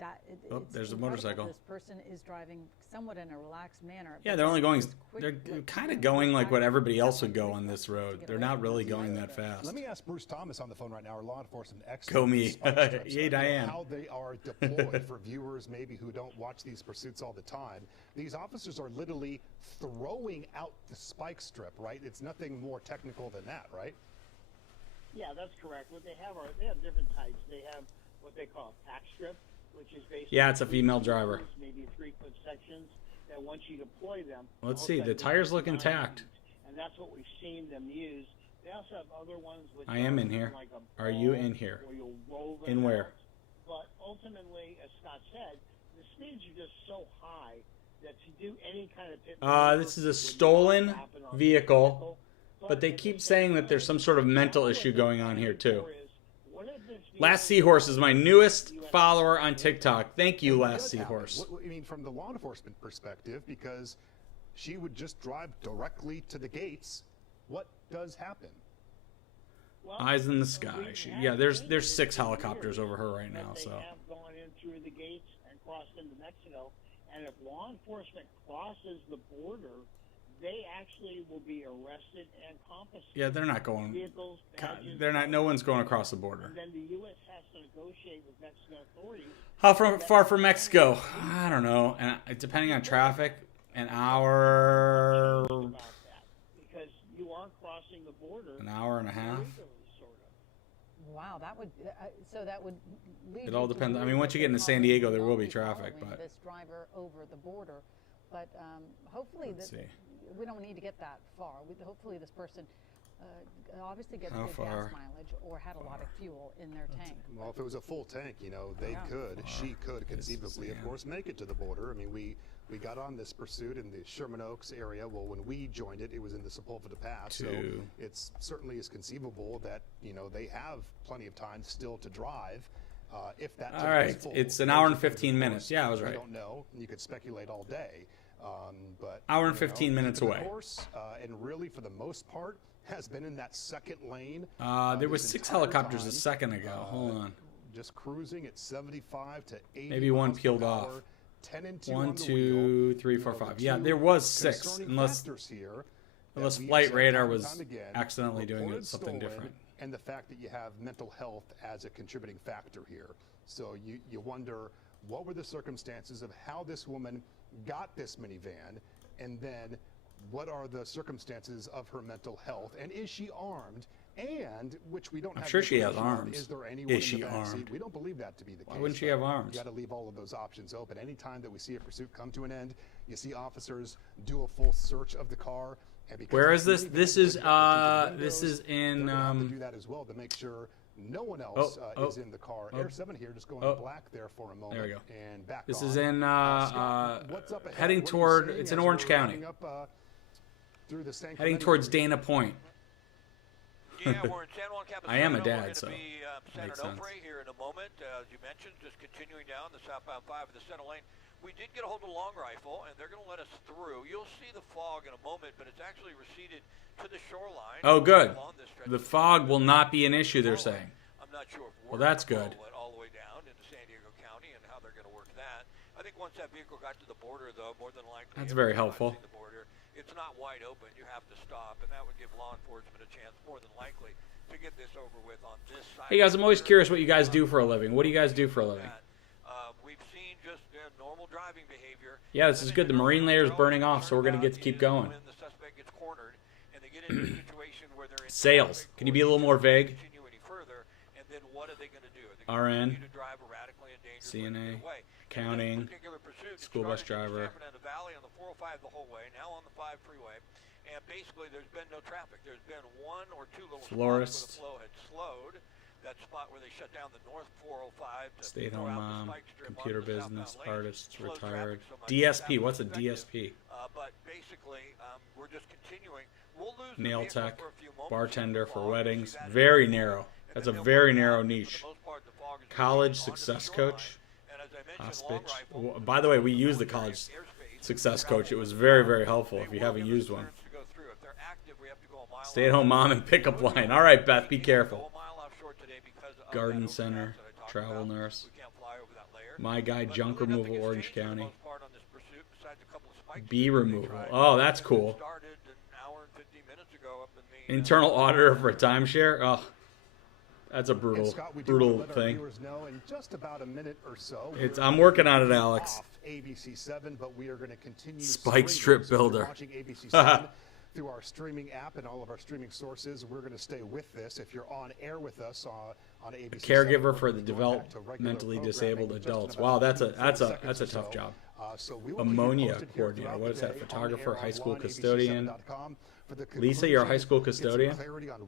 Oh, it's there's a incredible. motorcycle. This person is driving somewhat in a relaxed manner. Yeah, but they're only going. quick, They're like, kind you of know, going like what back- everybody else would back go like on that this to road. get They're away not from really this going road. that fast. Let me ask Bruce Thomas on the phone right now, our law enforcement expert. Go on me. spike strips. Yay, You know, Diane. How they are deployed for viewers maybe who don't watch these pursuits all the time. These officers are literally throwing out the spike strip, right? It's nothing more technical than that, right? Yeah, that's correct. What they have different types. They have what they call a pack strip, which is basically Yeah, it's a female driver. maybe 3-foot sections that once you deploy them. Let's all see, of a the sudden tires you look have intact. 9 and that's what we've seen them use. They also have other ones which I am are in here. Like a Are you ball in here? where you'll roll them In where? out. But ultimately, as Scott said, the speeds are just so high that to do any kind of pit This is a would not stolen happen on the vehicle, but they at the keep same saying that there's time, some sort of mental now issue what they're going on here fighting too. for is, what if this Last vehicle- Seahorse is my newest follower on TikTok. Thank you, And what Last does happen? Seahorse. I mean, from the law enforcement perspective, because she would just drive directly to the gates. What does happen? Well, Eyes in the we've sky. had Yeah, there's cases 6 for helicopters years over her right that now. they So have gone in through the gates and crossed into Mexico, and if law enforcement crosses the border, they actually will be arrested and confiscated. yeah, they're not going. Vehicles, badges, They're not. No one's going across the border. and then the U.S. has to negotiate with Mexican authorities. How far from Mexico? I don't know. And depending on traffic, an hour, About that, because you are crossing the border. an hour and a half. illegally, sort of. Wow, that would so that would lead It all you to depends- I mean, believe once that you get they into San probably Diego, would there not will be be traffic, following but- this driver over the border, but hopefully Let's see. we don't need to get that far. Hopefully this person obviously gets How good far? gas mileage or had a lot of fuel in their tank. Well, if it was a full tank, you know, they Yeah. could, she could conceivably, of Suzanne. course, make it to the border. I mean, we got on this pursuit in the Sherman Oaks area. Well, when we joined it, it was in the Sepulveda Pass. So Two. it's certainly is conceivable that, you know, they have plenty of time still to drive. If that All tank right, is full. it's an Those hour are and things, 15 of minutes. course, Yeah, I was we right. don't know. You could speculate all day. But Hour and you know, 15 minutes keeping the away. course, and really, for the most part, has been in that second lane. There was this 6 entire helicopters a time. second ago. Hold on. Just cruising at 75 to 80 Maybe one miles per peeled hour, off. 10 and 2 1, on the 2, wheel. 3, You 4, know, the 5. Yeah, two there was 6, concerning unless factors here that unless we've Flight said Radar time and was time again, accidentally doing reported something stolen, different. and the fact that you have mental health as a contributing factor here. So you wonder, what were the circumstances of how this woman got this minivan, and then what are the circumstances of her mental health, and is she armed? And, which we don't I'm have sure she has information on, arms. is there anyone Is in she the backseat? armed? We don't believe that to be the case. Why wouldn't she but have arms? You got to leave all of those options open. Anytime that we see a pursuit come to an end, you see officers do a full search of the car. And because Where it's is this? minivan, This they is get up into the this is windows, in they're gonna have to do that as well to make sure no one else is in the car. Air 7 here, just going black there for a moment. There we go. And back This on. is in Scott, what's up ahead? heading What are you toward. seeing It's in as Orange we're County. running up, through the San Heading Clemente towards area? Dana Point. Yeah, we're in San Juan Capistrano. I am a We're dad, going so to be San makes sense. Onofre here in a moment. As you mentioned, just continuing down the southbound 5 of the center lane. We did get a hold of Long Rifle, and they're going to let us through. You'll see the fog in a moment, but it's actually receded to the shoreline. Oh, good. along this stretch The of fog will not be an issue, they're shoreline. saying. I'm not sure if Well, we're that's gonna good. follow it all the way down into San Diego County and how they're going to work that. I think once that vehicle got to the border, though, more than likely, That's if very it's helpful. crossing the border, it's not wide open. You have to stop, and that would give law enforcement a chance, more than likely, to get this over with on this side. Hey guys, I'm always of the curious border. what you guys do for a living. What do you guys do for a living? We've seen just normal driving behavior. Yeah, this is good. The marine layer is burning off, so we're gonna get to keep going. When the suspect gets cornered and they get into a situation where they're in Sales. traffic Can you or be a little more vague? continue any further, then what are they going to do? Are they RN, continue to drive erratically and dangerously CNA, away? accounting, This particular pursuit school bus started in driver. the San Fernando Valley on the 405 the whole way, now on the 5 freeway, and basically there's been no traffic. There's been 1 or 2 little Florist. spots where the flow had slowed. That spot where they shut down the north 405 to Stay-at-home throw out mom, the spike strip computer onto the business, southbound lanes, artists, slow retired. traffic so much DSP, that what's a was effective. DSP? But basically, we're just continuing. We'll lose the Nail vehicle tech, for a few moments. bartender The for fog, weddings. see that Very in the narrow. and That's a then they'll very come narrow out. For the niche. most part, the fog is College onto the success shoreline. coach. And as I mentioned, Hostage. long rifle, By the way, we use the college airspace, success travel coach. It was with very, the very fog. helpful They if you will haven't give us used one. clearance to go through. If they're active, we have to go a mile Stay-at-home mom and pickup line. All right, Beth, be careful. Garden center, travel nurse. My guy, junk removal, Orange County. Bee removal. Oh, that's cool. Internal auditor for a timeshare. Oh, that's a And brutal, Scott, we do brutal want to let our thing. viewers know in just about a minute or so. I'm working on it, Alex. Off ABC7, but we are going to continue Spike streaming. strip So if you're builder. watching ABC7 through our streaming app and all of our streaming sources, we're going to stay with this. If you're on air with us on ABC7, Caregiver we're for gonna the be going back to regular developmentally programming disabled in just adults. about Wow, that's 30 a seconds or tough so. job. So we will keep you Ammonia posted here coordinator. throughout What is the that? day, Photographer, on air, high school online, custodian. ABC7.com. For the Lisa, you're a high conclusion, school get some custodian? clarity on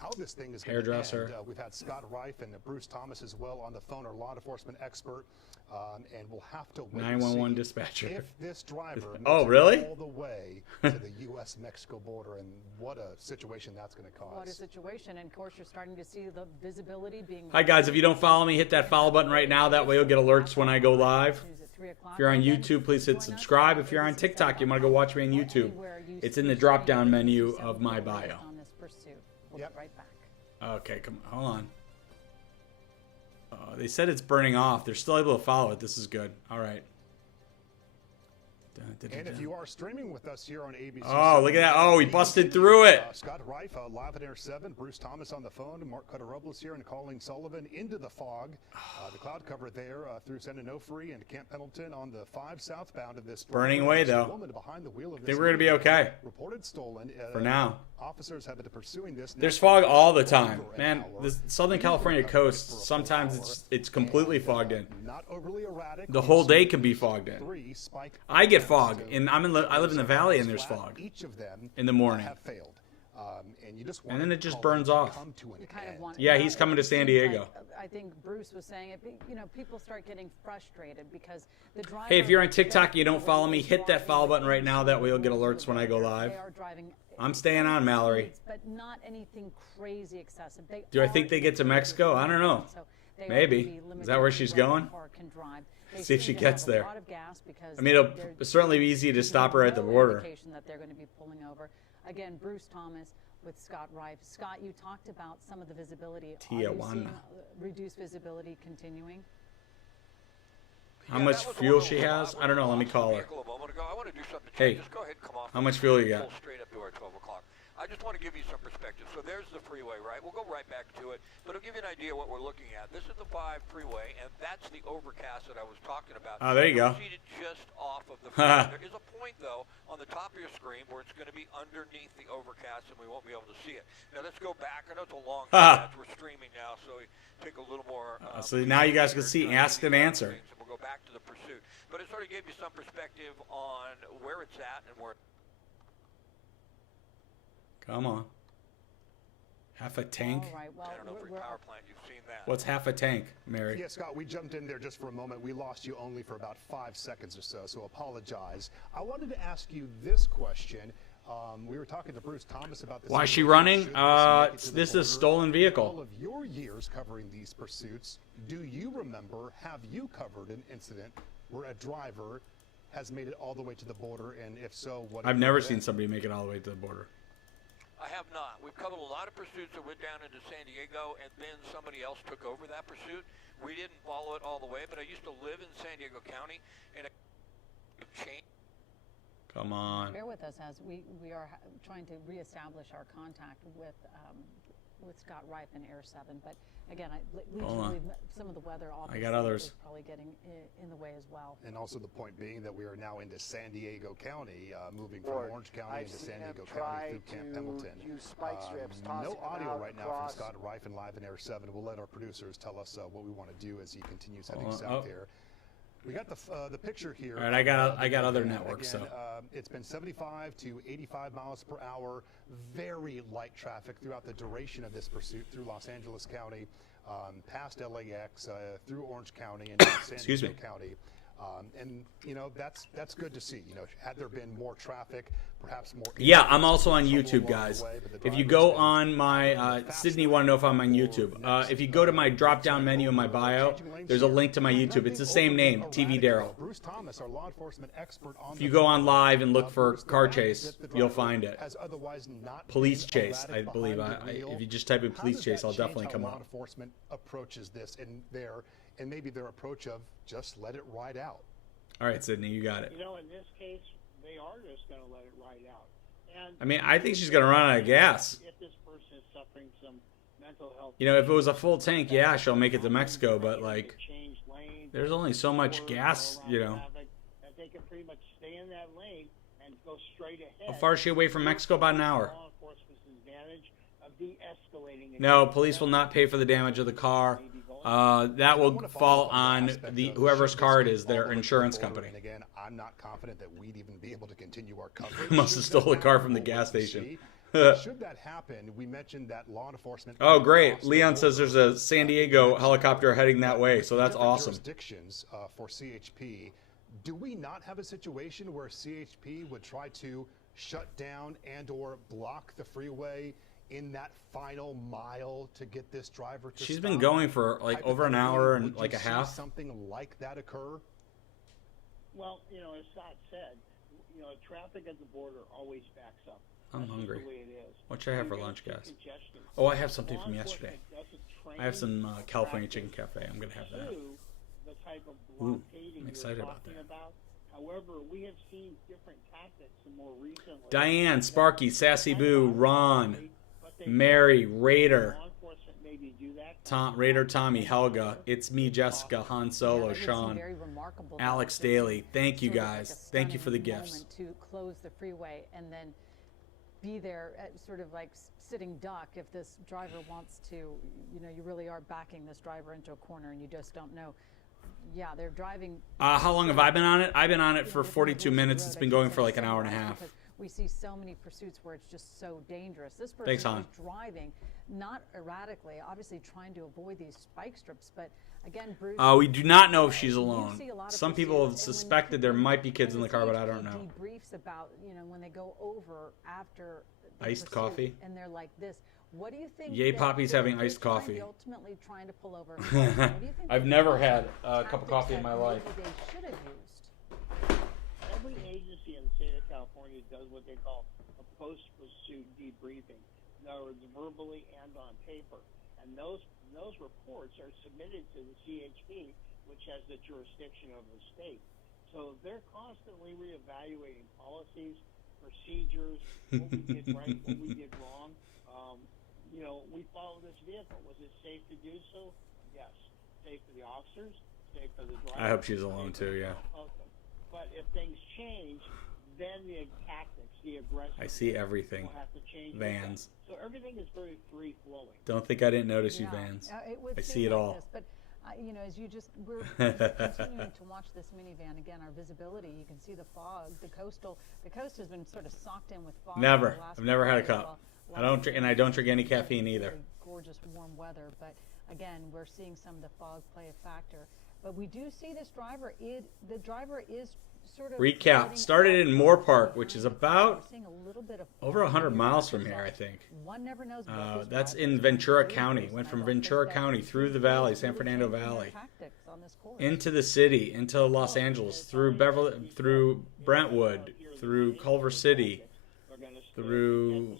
how this thing is going Hairdresser. to end. We've had Scott Reif and Bruce Thomas as well on the phone, our law enforcement expert, and we'll have to wait 911 and see dispatcher. if this driver Oh, makes it really? all the way to the U.S.-Mexico border, and what a situation that's going to cause. What a situation, and of course you're starting to see the visibility being. Hi, guys. If you don't follow me, hit that follow button right now. That way you'll get alerts when I go live. News at 3 o'clock. If you're on And then YouTube, please hit join us subscribe. on If you're on ABC7 TikTok, you want to go watch me on YouTube. anywhere you It's see in the streaming drop-down ABC7 menu of my focused bio. on this pursuit. We'll Yep. be right back. Okay, come on. Hold on. They said it's burning off. They're still able to follow it. This is good. All right. And if you are streaming with us here on ABC, Oh, look at that. Oh, he busted through it. Scott Reif, live at Air 7. Bruce Thomas on the phone. Mark Cutterobles here and calling Sullivan into the fog. The cloud cover there through San Onofre and Camp Pendleton on the 5 southbound of this. Burning away, though. Woman behind the wheel of Think this we're going to be okay reported stolen. for now. Officers have been pursuing this. There's now fog for all the over time. an Man, hour. the Southern California We were covered coast, for a full sometimes hour, it's completely and, fogged in. Not overly erratic. The We've whole seen day can be fogged in. 3 spike I get attempts fog, to- and I live in the valley, and there's flat. fog Each of them in the morning. have failed. And you just And want then to it just call burns it off. come to an You kind end. of want. Yeah, you know, he's coming to it San seems like, Diego. I think Bruce was saying it. People start getting frustrated because the driver. Hey, if you're on TikTok, they- you don't follow me, hit that follow button right now. That way you'll get They alerts when I go live. are driving. I'm staying on, Mallory. But not anything crazy excessive. Do I think they get to Mexico? I don't know. So they are Maybe. gonna be Is limited that where to she's what the going? car can drive. They See if seem she to gets have a there. lot of gas because I mean, it'll there's certainly be easy to stop her at the no border. indication that they're going to be pulling over. Again, Bruce Thomas with Scott Reif. Scott, you talked about some of the visibility. Are you Tijuana. seeing reduced visibility continuing? How Yeah, much that was a fuel little she has? spot I don't know. Let me where call we her. lost the vehicle a moment ago. I want to do something. Hey, Just go ahead and come off how the much freeway fuel you and got? pull straight up to our 12 o'clock. I just want to give you some perspective. So there's the freeway, right? We'll go right back to it, but it'll give you an idea what we're looking at. This is the 5 freeway, and that's the overcast that I was talking about. Oh, there you go. We're seated just off of the freeway. There is a point, though, on the top of your screen where it's going to be underneath the overcast, and we won't be able to see it. Now, let's go back. I know it's a long time. We're streaming now, so we take a little more. So now you guys can see asked and answered. And we'll go back to the pursuit. But it sort of gave you some perspective on where it's at and where. Come on. Half a tank? All right. Well, I don't know if we're- power plant, you've seen that. What's half a tank, Mary? Yeah, Scott, we jumped in there just for a moment. We lost you only for about 5 seconds or so apologize. I wanted to ask you this question. We were talking to Bruce Thomas about this. Why is she situation. running? Should make it to the This is a border. stolen vehicle. In all of your years covering these pursuits, do you remember, have you covered an incident where a driver has made it all the way to the border, and if so, what? I've have never you seen done? somebody make it all the way to the border. I have not. We've covered a lot of pursuits that went down into San Diego, and then somebody else took over that pursuit. We didn't follow it all the way, but I used to live in San Diego County, and it changed. Come on. Bear with us as we are trying to reestablish our contact with with Scott Rife and Air 7. But again, Hold on. some of the weather obviously I got others. is probably getting in the way as well. And also the point being that we are now into San Diego County, moving from Orange County into San Diego County through Camp Pendleton. No audio right now from Scott Rife and Live in Air 7. We'll let our producers tell us what we want to do as he continues heading south here. We got the picture here. All right, I got other networks. Again, So it's been 75 to 85 miles per hour, very light traffic throughout the duration of this pursuit through Los Angeles County, past LAX, through Orange County, and down San Diego County. And you know, that's good to see. You know, had there been more traffic, perhaps more. yeah, I'm also on YouTube, guys. If you go on my Sydney, want to know if I'm on YouTube? If you go to my drop-down menu in my bio, there's a link to my YouTube. It's the same name, TV Daryl. Bruce Thomas, our law enforcement expert on If you go on live and look for car chase, you'll find it. Police chase, I believe. If you just type in police chase, I'll definitely come law up. enforcement approaches this and maybe their approach of just let it ride out. All right, Sydney, you got it. You know, in this case, they are just going to let it ride out. And I mean, I think she's gonna run out of gas. if this person is suffering some mental health, You know, if it was a full tank, yeah, she'll make it to Mexico. But like, change lanes, there's only so much gas, you know. that they can pretty much stay in that lane and go straight ahead. How far is she away from Mexico? About an hour. Law enforcement's advantage of de-escalating. No, police will not pay for the damage of the car. That will fall on whoever's car it is, their insurance company. And again, I'm not confident that we'd even be able to continue our coverage. Must have stole the car from the gas station. Should that happen, we mentioned that law enforcement. Oh, great. Leon says there's a San Diego helicopter heading that way, so that's different awesome. Jurisdictions for CHP. Do we not have a situation where CHP would try to shut down and/or block the freeway in that final mile to get this driver to She's stop? been going for like over an hour and Would like you a see half. something like that occur? Well, you know, as Scott said, you know, traffic at the border always backs up. I'm That's just hungry. the way it is. What should I have for You're gonna lunch, see guys? congestion. Oh, I have something Law from yesterday. enforcement doesn't train I have some California practice Chicken Cafe. I'm gonna have that. to the type of Ooh, blockading I'm excited you're about talking that. about. However, we have seen different tactics and more recently. Diane, Sparky, Sassy Boo, Ron, But they- Mary, Raider, law enforcement maybe do that. Raider, Tommy, Helga, it's me, Jessica, Han Yeah, Solo, there was some Sean, very remarkable Alex things. Daly. Thank you Sort of like a guys. Thank you for the stunning gifts. moment to close the freeway and then be there at sort of like sitting duck if this driver wants to, you know, you really are backing this driver into a corner and you just don't know. Yeah, they're driving. How long have I been on it? I've been on it you know, for different 42 rules of the minutes. road. It's I been should going say for like an so hour and a much half. because we see so many pursuits where it's just so dangerous. This person Thanks, Han. is driving, not erratically, obviously trying to avoid these spike strips, but again, Bruce. We do not know if she's you alone. see a lot of Some people have pursuits, and when suspected there might be kids in the the car, but I CHP don't know. Debriefs about, you know, when they go over after the Iced pursuit, coffee? and they're like this. What do you think? Yay, that Poppy's they're having iced trying- coffee. Ultimately trying to pull over. What do you think I've that never they're had a cup of coffee in my life. tactics that maybe they should have used? Every agency in the state of California does what they call a post-pursuit debriefing. In other words, verbally and on paper. And those reports are submitted to the CHP, which has the jurisdiction of the state. So they're constantly reevaluating policies, procedures, what we did right, what we did wrong. You know, we followed this vehicle. Was it safe to do so? Yes. Safe for the officers, safe for the driver. I hope she's alone too, yeah. But if things change, then the tactics, the aggression. I see everything. will have to change with Vans. that. So everything is very free flowing. Don't think I didn't notice you, Yeah, Vans. it would I seem see it like all. this, but you know, as we're continuing to watch this minivan again, our visibility, you can see the fog, the coast has been sort of socked in with fog. Never. for the last I've never had a couple of cup. days. I don't drink, and I don't drink any caffeine either. Really gorgeous warm weather, but again, we're seeing some of the fog play a factor. But we do see this driver. The driver is sort of Recap. getting Started up in Moore behind Park, the which is car. about We're seeing a little bit of over fog 100 here. miles from here, I think. One never knows what this That's driver in is Ventura doing. County. Went from Ventura County through the valley, San Fernando Valley, Tactics on this course. into the city, into Los Angeles, through through Brentwood, through Culver City, through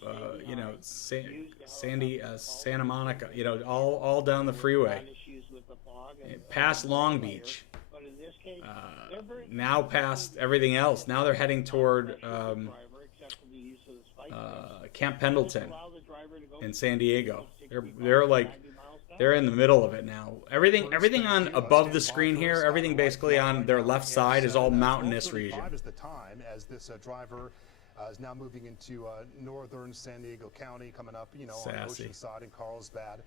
Santa Monica, you know, all down the freeway, Issues with the fog and past Long Beach, but in this case, they're very now past everything else. Now they're heading toward except for the use of the spike strips. Camp Pendleton Allow the driver to go in San Diego. 60 They're like 90 miles an hour. they're in the middle of it now. Everything on above the screen here, everything basically on their left side is all mountainous region. 12:35 is the time as this driver is now moving into northern San Diego County, coming up, you know, on Sassy. Oceanside and Carlsbad.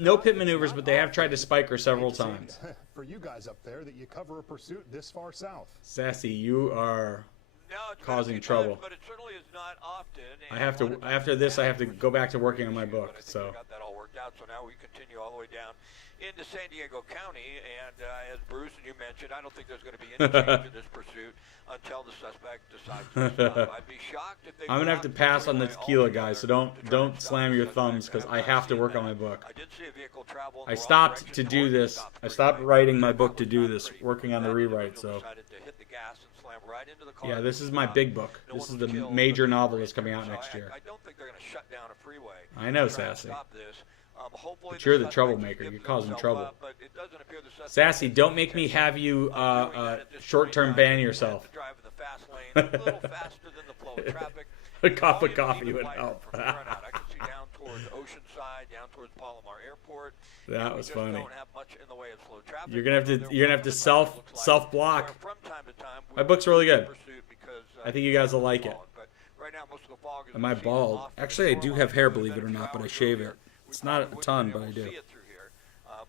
No pit maneuvers, but they have tried to spike her several Hate to say times. it for you guys up there that you cover a pursuit this far south. Sassy, you are No, it's been a causing few trouble. times, but it certainly is not often. I have to after this I have to go back to working on my book. But I think So we got that all worked out. So now we continue all the way down into San Diego County, and as Bruce and you mentioned, I don't think there's going to be any change in this pursuit until the suspect decides to stop. I'd be shocked if they. I'm gonna have to pass on the tequila, guys. So don't slam your thumbs because I have to work on my book. I did see a vehicle travel in I the wrong stopped direction to do north and this. stopped I pretty stopped late. writing my That book to was do not this, pretty. working on the That rewrite. individual So decided to hit the gas and slam right into the car. yeah, this is my big book. No This one is was the killed, major but they novel were that's coming injured. out So next year. I don't think they're going to shut down a freeway. I know, to try and Sassy. Stop this. Hopefully But you're the suspect troublemaker. gives You're causing himself trouble. up, but it doesn't appear the suspect Sassy, is don't make me intentional have you of doing that at this short-term point. ban You yourself. have to drive in the fast lane a little faster than the flow of traffic. A The cup of volume is coffee even would lighter help. from here on out. I can see down towards Oceanside, down towards Palomar Airport. That We was just funny. don't have much in the way of slow traffic. You're gonna have to Although you're gonna have to there was a time, it looks like, self-block. where from time to time we My were book's really good. pursued because, I think you guys will like it. fog. But right now, most of the fog is Am I receding bald? off to the Actually, I do shoreline. have hair, Would've believe it been or a few not, but I hours shave earlier. it. It's We not probably a wouldn't ton, have but been I able to do. see it through here.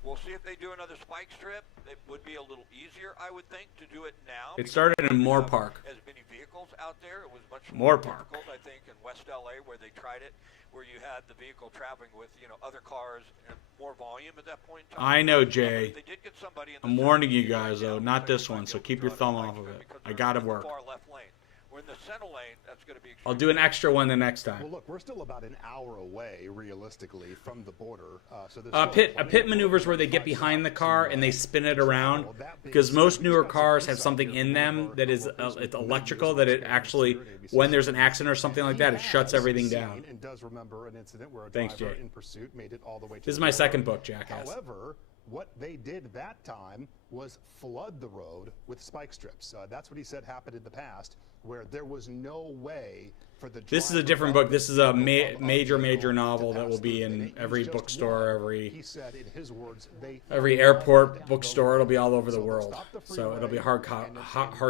We'll see if they do another spike strip. It would be a little easier, I would think, to do it now. It because started we in don't Moore have Park. As many vehicles out there, it was much Moore more Park. difficult, I think, in West LA where they tried it, where you had the vehicle traveling with, other cars and more volume at that point in time. I know, But Jay. if they did get somebody in the I'm center warning you lane right guys, now, though, it not looks like this they might one, be so able to keep your draw the thumb spike off of strip it. because I they're gotta in the work. far left lane. We're in the center lane. That's going to be. I'll do an extra one the next Well, time. look, we're still about an hour away, realistically, from the border. So there's A still pit plenty of maneuvers room where they to get find behind the out car to, and they spin it around, Well, that being because said, most we newer just got some cars have insight something here in from them one of that our is coworkers it's with electrical many that years it of actually, experience when ABC there's an accident or something like that, it shuts has everything seen down. And does remember an incident where a Thanks, driver Jay. in pursuit made it all the way to This is the my border. second book, Jackass. However, what they did that time was flood the road with spike strips. That's what he said happened in the past, where there was no way for the This is a driver different of book. the This is a vehicle major to novel that pass will be through. in They used every just bookstore, one. He every said, in his words, they airport bookstore. It'll be all over the So they'll world. stop the So it'll be freeway, hard and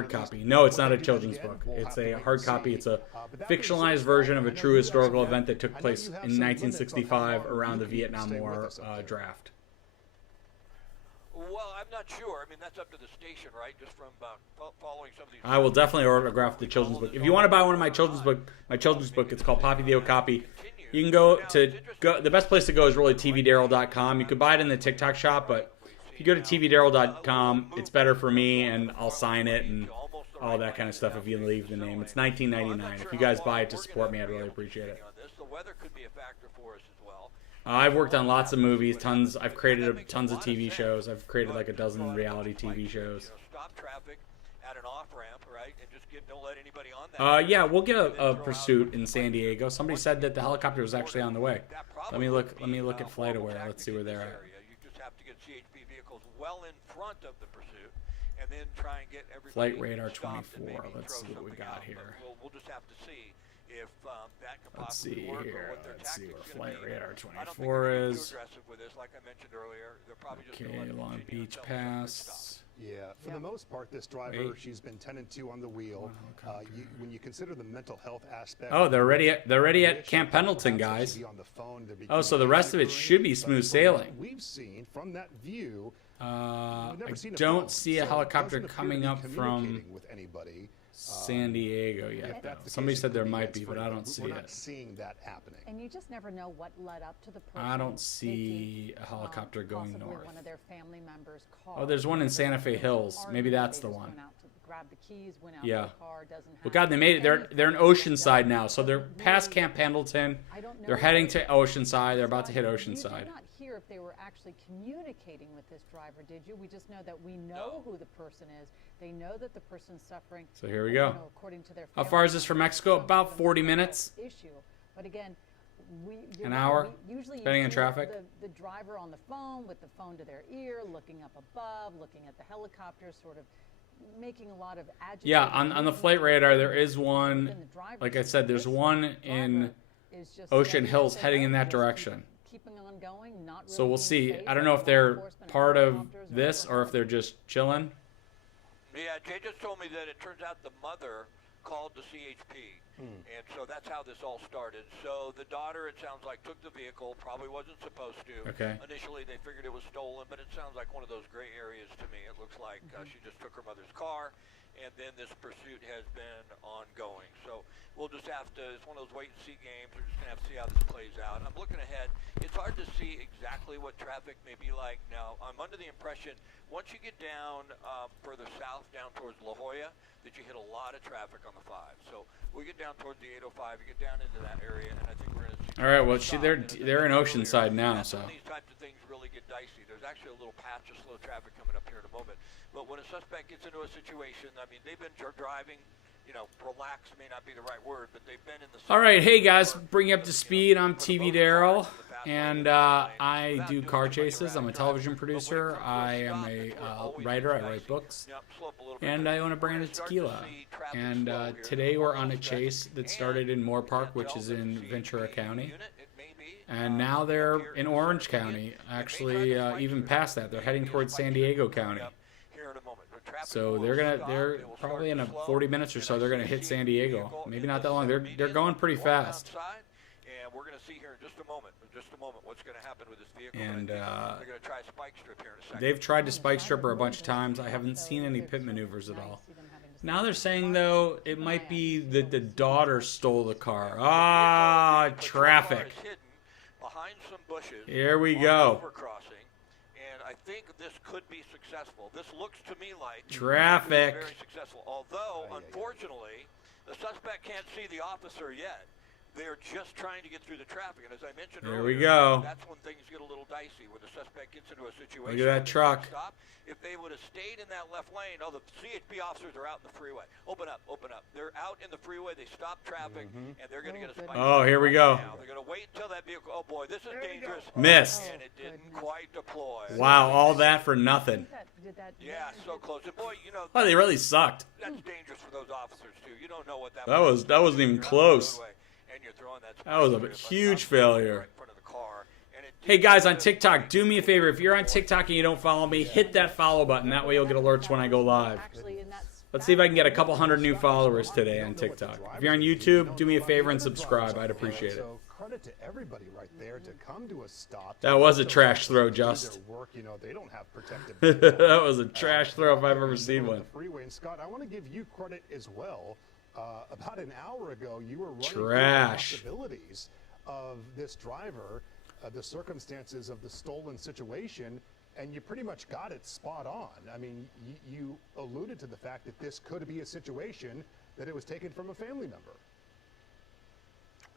copy. at No, least it's not a when they do that children's again, book. we'll It's have to a wait hard and copy. see. It's a But that being fictionalized said, version of I a know true you have historical some- event that took I know place you have in some limits on how 1965 long around the you can Vietnam stay with War us up there. draft. Well, I'm not sure. I mean, that's up to the station, right? Just from following some of these. I will definitely autograph the children's book. If you want to buy one of my children's book, it's called Poppy the Okapi. You can go to the best place to go is really tvdaryl.com. You could buy it in the TikTok shop, but if you go to tvdaryl.com, it's better for me, and I'll sign it and all that kind of stuff if you leave the name. It's $19.99. If you guys buy it to support me, I'd really appreciate it. The weather could be a factor for us as well. I've worked on lots of movies, tons. I've created tons of TV shows. I've created like a dozen reality TV shows. Stop traffic at an off ramp, right, and just don't let anybody on that. Yeah, we'll get a pursuit in San Diego. Somebody said that the helicopter was actually on the way. Let me look at FlightAware. Let's see where they're at. You just have to get CHP vehicles well in front of the pursuit, and then try and get everybody Flight Radar stopped and 24. maybe Let's throw see what we something got out. here. But we'll just have to see if that could Let's possibly see work or here. what their Let's see tactics where gonna Flight be. Radar I don't think 24 they're gonna be is. too aggressive with this, like I mentioned earlier. They're probably just Okay, gonna let it Long continue Beach until the traffic Pass. stops. Yeah, for the most part, this driver, Wait. she's been 10 and 2 on the wheel. When you consider the mental health aspect. Oh, they're ready at Mitch, Camp Pendleton, guys. she'd be on the phone, there'd be Oh, so the rest of it should be communication, smooth but from what sailing. We've seen from that view. I we've never seen a don't phone, see a so it helicopter doesn't appear to coming be up from communicating with anybody. San Diego If yet. that's the Somebody case, it said there could might be, but hands-free, I don't see we're not it. seeing that happening. And you just never know what led up to the person. I don't see taking, a helicopter going possibly north. one of their family members' cars. Oh, there's one in Santa Fe Hills. Maybe that's the one. Went out to grab the keys, went out Yeah. to the car, doesn't have Well, God, they made it. They're in anything. Oceanside now, so they're past Camp Pendleton. I don't know They're if heading they- to Oceanside. They're about to hit You Oceanside. did not hear if they were actually communicating with this driver, did you? We just know that we know who the person is. They know that the person's suffering. So here we you go. know, according to their How family far is this from members, Mexico? some About sort of 40 mental minutes. health issue. But again, you're An right, hour, usually you depending on see traffic. The driver on the phone with the phone to their ear, looking up above, looking at the helicopter, sort of making a lot of agitated. Yeah, on the flight radar, there is one. Within the driver's Like I said, there's one in driver is just Ocean letting Hills everything heading in go, that just direction. keeping on going, not So really we'll being see. phased I don't by know if they're enforcement or part of helicopters or this or if they're just chilling. Yeah, Jay just told me that it turns out the mother called the CHP, and so that's how this all started. So the daughter, it sounds like, took the vehicle, probably wasn't supposed to. Okay. Initially, they figured it was stolen, but it sounds like one of those gray areas to me. It looks like she just took her mother's car, and then this pursuit has been ongoing. So we'll just have to, it's one of those wait-and-see games. We're just going to have to see how this plays out. I'm looking ahead. It's hard to see exactly what traffic may be like. Now, I'm under the impression, once you get down further south, down towards La Jolla, that you hit a lot of traffic on the 5. So we get down towards the 805, you get down into that area, and I think we're going to see... All right, well, they're in Oceanside now, That's so. when these types of things really get dicey. There's actually a little patch of slow traffic coming up here in a moment. But when a suspect gets into a situation, I mean, they've been driving, you know, relaxed may not be the right word, but they've been in the... All right, hey guys, bring you up to speed. I'm TV Daryl, and I do car chases. I'm a television producer. I am a writer. I write books, and I own a brand of tequila. And today we're on a chase that started in Moore Park, which is in Ventura County, and now they're in Orange County. Actually, even past that, they're heading towards San Diego County. So they're probably in 40 minutes or so, they're gonna hit San Diego. Maybe not that long. They're going pretty fast. And we're gonna see here in just a moment what's gonna happen with this vehicle. And they're gonna try spike strip here in a second. they've tried to spike strip her a bunch of times. I haven't seen any pit maneuvers at all. Now they're saying though it might be that the daughter stole the car. Ah, traffic. Behind some bushes. Here we go. Overcrossing, and I think this could be successful. This looks to me like Traffic. very successful. Although, unfortunately, the suspect can't see the officer yet. They're just trying to get through the traffic, and as I mentioned There earlier, we go. that's when things get a little dicey, when the suspect gets into a situation. Look at that truck. Stop. If they would have stayed in that left lane, the CHP officers are out in the freeway. Open up, open up. They're out in the freeway. They stop traffic, and they're going to get a spike. Oh, here we go. Now. They're going to wait until that vehicle. Oh boy, this is dangerous. Missed. And it didn't quite deploy. Wow, all that for nothing. Yeah, so close. And boy, you know, Oh, they really sucked. that's dangerous for those officers too. You don't know what that That wasn't even close. And you're throwing that That was a spike strip huge up failure. right in front of the car. And it Hey guys on TikTok, do me a favor. If you're on TikTok and you don't follow me, hit that follow button. That way you'll get alerts when I go live. Let's see if I can get a couple hundred new followers today on TikTok. If you're on YouTube, do me a favor and subscribe. I'd appreciate it. So credit to everybody right there to come to a stop. That was a trash throw, Just. Their work, you know, they don't have protective. That was a trash throw if I've ever seen one. The freeway. And Scott, I want to give you credit as well. About an hour ago, you were running Trash. through the possibilities of this driver, the circumstances of the stolen situation, and you pretty much got it spot on. I mean, you alluded to the fact that this could be a situation that it was taken from a family member.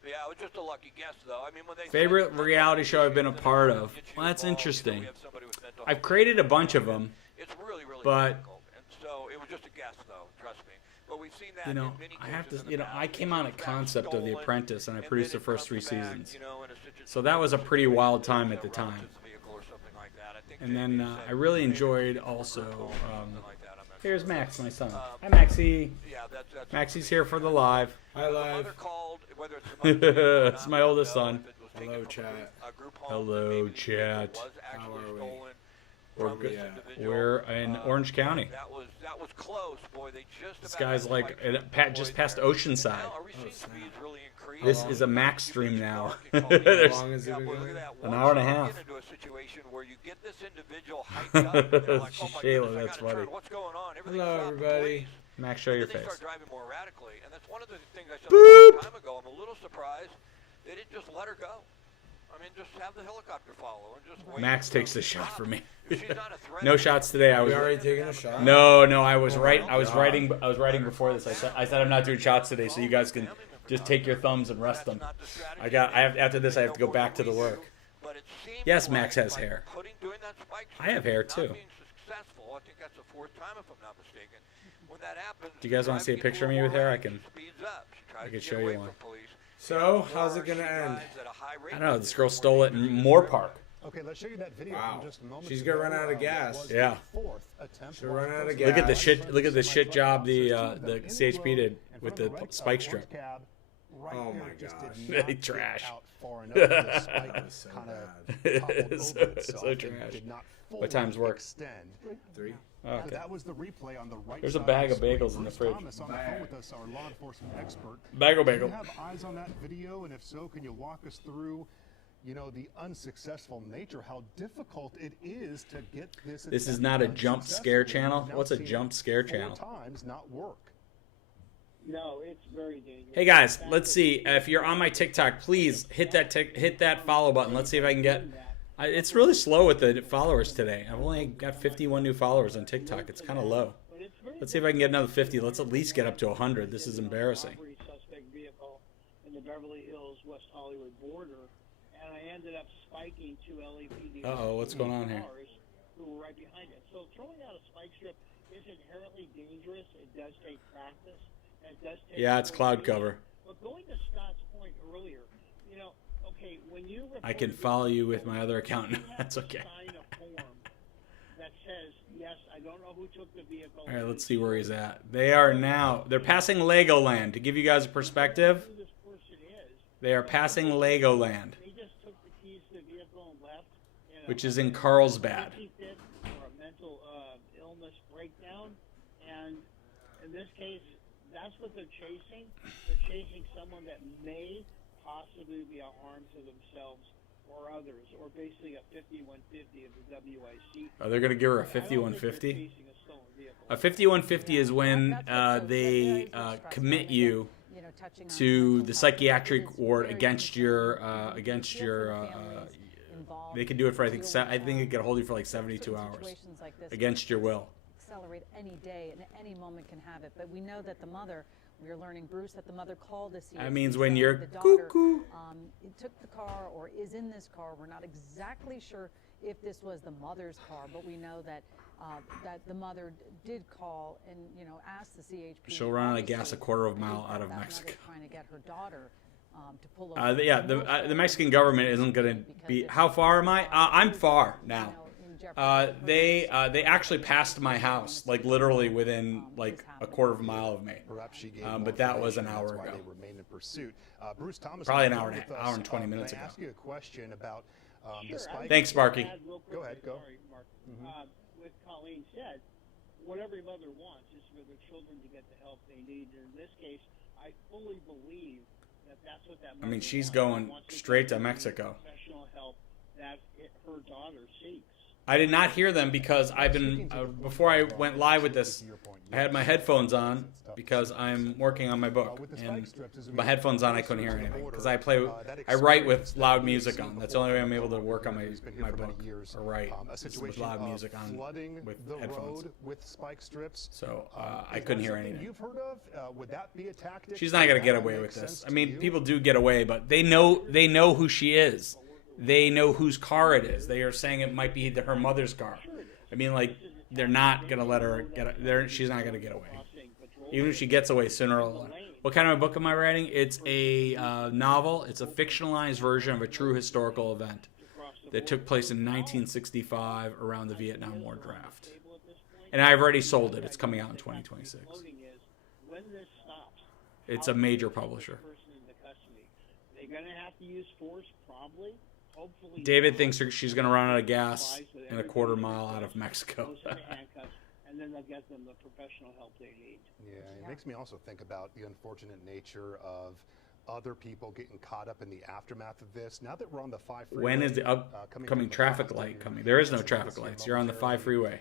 Yeah, it was just a lucky guess, though. I mean, when they Favorite reality show I've been a part of? Well, that's interesting. I've created a bunch of them. It's really, really but difficult. And so it was just a guess, though. Trust me. But we've seen that you know, in many I have cases to, in you the know, past. I came on a It's concept of The stolen, Apprentice, and I and produced the then it first 3 comes back, seasons. you know, in a situation So that was a pretty wild time at the that time. runs his vehicle or something like that. I think And Jamie then said I really maybe enjoyed it's also. something like that. I'm not Here's sure. Max, my son. Hi, Maxie. Yeah, that's Maxie's here for the live. Hi, The live. mother called, whether it's the mother or It's not, my we don't oldest know son. if it was taken Hello, from chat. a group home, Hello, that maybe the vehicle chat. was actually How are we? stolen We're from good. this individual. We're in Orange County. That was close, boy. They just This about guy's had like spikes just deployed past there. Oceanside. Now, are we seeing snap. speeds really increase? This is a Max stream now. How There's long is it Yeah, boy, again? look at that. An Once hour and a you half. Get into a situation where you get this individual hyped up, and they're like, oh my Shayla, goodness, I that's gotta turn. funny. What's going on? Everything's Hello, stopped, everybody. please. Max, show your Then they face. start driving more erratically, and that's one of the things I said Boop. a long time ago. I'm a little surprised they didn't just let her go. I mean, just have the helicopter follow and just wait. Max until takes the she shot stops. for me. If she's not a threat, No shots today. I We was already taking a shot? no. I was Oh, right. my I was God. writing. I was writing before this. I said I'm not doing shots today, so you guys can just take your thumbs and rest them. That's not the strategy. I have after this. I have to go back to the work. But it seems Yes, Max like has by hair. doing that spike I have hair, not too. being successful, I think that's the 4th time if I'm not mistaken. When that happens, Do you guys wanna see a driving picture of into me with hair? I range, can- she speeds up. She tries I to can get show you away one. from police. So, how's Or it gonna she end? drives at a high rate I don't know. of This girl speed stole it where in they Moore just Park. Okay, let's show you that video Wow. from just a moment She's ago. gonna run out of gas. Was Yeah. the fourth attempt She'll on run out of first gas. Look at the place. shit. Look at the shit job the Officers, two of them in CHP the did road with in the front of spike orange strip. cab right Oh there my just gosh. did not They get trash. out far enough. The spike That was so kind bad. of toppled over So itself and trash. did not What time's fully work? extend. 3. Okay. That was the replay on the right There's a side bag of of the screen. bagels in the Bruce fridge. Thomas on the phone with us, our law enforcement expert. Bagel Do bagel. you have eyes on that video? And if so, can you walk us through, the unsuccessful nature, how difficult it is to get this. This is attempt not a done jump successfully? scare We've channel. now What's a seen it jump scare 4 channel? times not work. No, it's very dangerous. Hey guys, The fact let's that see. people- If you're on my TikTok, please hit that follow button. Let's see if I can get. It's really slow with the followers today. I've only got 51 new followers on TikTok. It's kind of low. But it's very Let's see if I can get another 50. Let's at least get up to 100. This is embarrassing. robbery suspect vehicle in the Beverly Hills West Hollywood border, and I ended up spiking 2 LAPD Uh-oh, what's going on here? cars who were right behind it. So throwing out a spike strip is inherently dangerous. It does take practice. And it does take Yeah, it's cloud coordination. cover. But going to Scott's point earlier, okay, when you I can report follow you vehicles, with my other account. you have That's to okay. sign a form that says, yes, I don't know who took the vehicle. All right, let's see where he's at. They're passing Legoland. To give you guys a perspective, Who this person is. they are passing Legoland, They just took the keys to the vehicle and left. which is in Carlsbad. Safety fit or a mental illness breakdown, and in this case, that's what they're chasing. They're chasing someone that may possibly be a harm to themselves or others, or basically a 5150 of the WIC. Are they going to give her a I don't think they're 5150? chasing a stolen vehicle. A 5150 is when That's what's so- they very stressful, commit and you touching on to mental the health. psychiatric It is ward very against concerning. your You feel for the families involved they can do it for I think dealing I think it can hold you for like 72 certain hours situations like this against your will. accelerate any day and any moment can have it. But we know that the mother, we are learning, Bruce, that the mother called the CHP. That means when saying you're the daughter, cuckoo. it took the car or is in this car. We're not exactly sure if this was the mother's car, but we know that that the mother did call and ask the CHP. She'll run out of gas obviously, a quarter of a I think mile out that of that mother Mexico. trying to get her daughter to pull over. The Mexican government isn't going to be. How far am I? I'm far now. They actually passed my house, like literally within like a quarter of a mile of me. Perhaps she gave But more that was an information. hour That's why ago. they remain in pursuit. Bruce Thomas, Probably on an the hour phone and with hour and us. 20 minutes Can I ago. ask you a question about the Sure, spike? Thanks, Sparky. Add real quick, Go ahead, go. Sorry, Mark. What Colleen said, what every mother wants is for their children to get the help they need. And in this case, I fully believe that that's what that mother she's wants. going She wants straight to get the Mexico. Professional help that her daughter seeks. I did not hear them because I've been before I went live with this. I had my headphones on because I'm working on my book, and my headphones on I couldn't hear anything because I write with loud music on. That's the only way I'm able to work on my book or write is with loud music on with headphones. With spike strips. So I Is couldn't that hear something anything. You've heard of? Would that be a tactic? She's not gonna That get all away makes with this. sense I to mean, you? people do get away, but they know who she is. They know whose car it is. They are saying it might be her mother's car. I mean, like they're not gonna let her get. She's not gonna get away, even if she gets away sooner or later. What kind of a book am I writing? It's a novel. It's a fictionalized version of a true historical event that took place in 1965 around the Vietnam War draft. And I've already sold it. It's coming out in 2026. When this stops, It's a major publisher. they're going to have to use force, probably. Hopefully, David thinks she's going to run out of gas in a quarter mile out of Mexico. goes into handcuffs, and then they'll get them the professional help they need. Yeah, it makes me also think about the unfortunate nature of other people getting caught up in the aftermath of this. Now that we're on the 5 freeway, When is the coming upcoming from the traffic Boston light coming? There is no area, traffic we'll see lights. You're on the 5 freeway.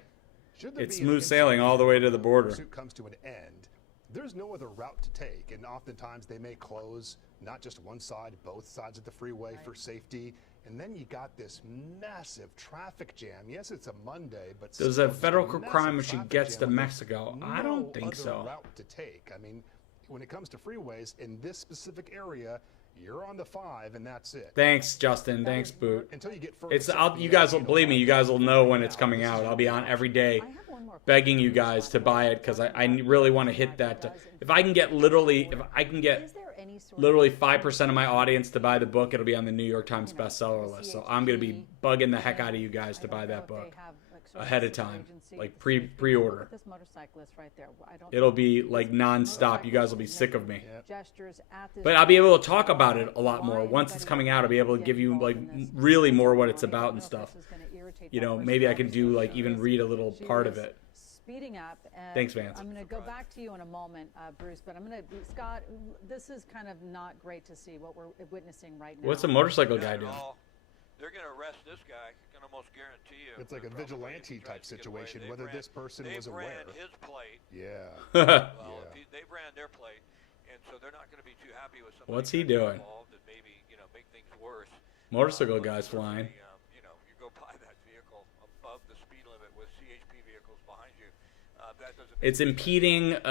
Should there It's be an smooth sailing all the way to the border. pursuit comes to an end, there's no other route to take, and oftentimes they may close not just one side, both sides of the freeway for safety. And then you got this massive traffic jam. Yes, it's a Monday, but Does still, a federal it's a crime massive if she traffic gets jam to with Mexico? I don't think no so. other route to take. I mean, when it comes to freeways in this specific area, you're on the 5, and that's it. Thanks, Justin. Thanks, Boot. Until you get further It's south, you guys will don't believe me. have You guys will know when now. it's coming This is out. your I'll be on every day, I have one more begging you guys to buy it because I really want to hit that. If I can get literally, if I can Is get there any any sort literally of 5% of my audience to buy the book. It'll be on the New York Times bestseller list. So I'm going to be bugging the heck out of you guys to buy that book ahead of time, like pre-order. This motorcyclist right there. It'll be like nonstop. You guys will be sick of me. Gestures at this But I'll be able to talk about it a lot more. Once it's coming out, I'll be able to give you like really more what it's about and stuff. You know, maybe I can do like even read a little part of it. Speeding up. Thanks, Vance. I'm going to go back to you in a moment, Bruce, but I'm going to, Scott, this is kind of not great to see what we're witnessing right now. What's a motorcycle guy doing? They're going to arrest this guy. I can almost guarantee you. It's like a vigilante type situation, whether this person was aware. They ran his plate. Yeah. Well, they ran their plate, and so they're not going to be too happy with somebody. What's he doing? Involved and maybe, you know, make things worse. Motorcycle guy's flying. You know, you go by that vehicle above the speed limit with CHP vehicles behind you. That doesn't. It's impeding.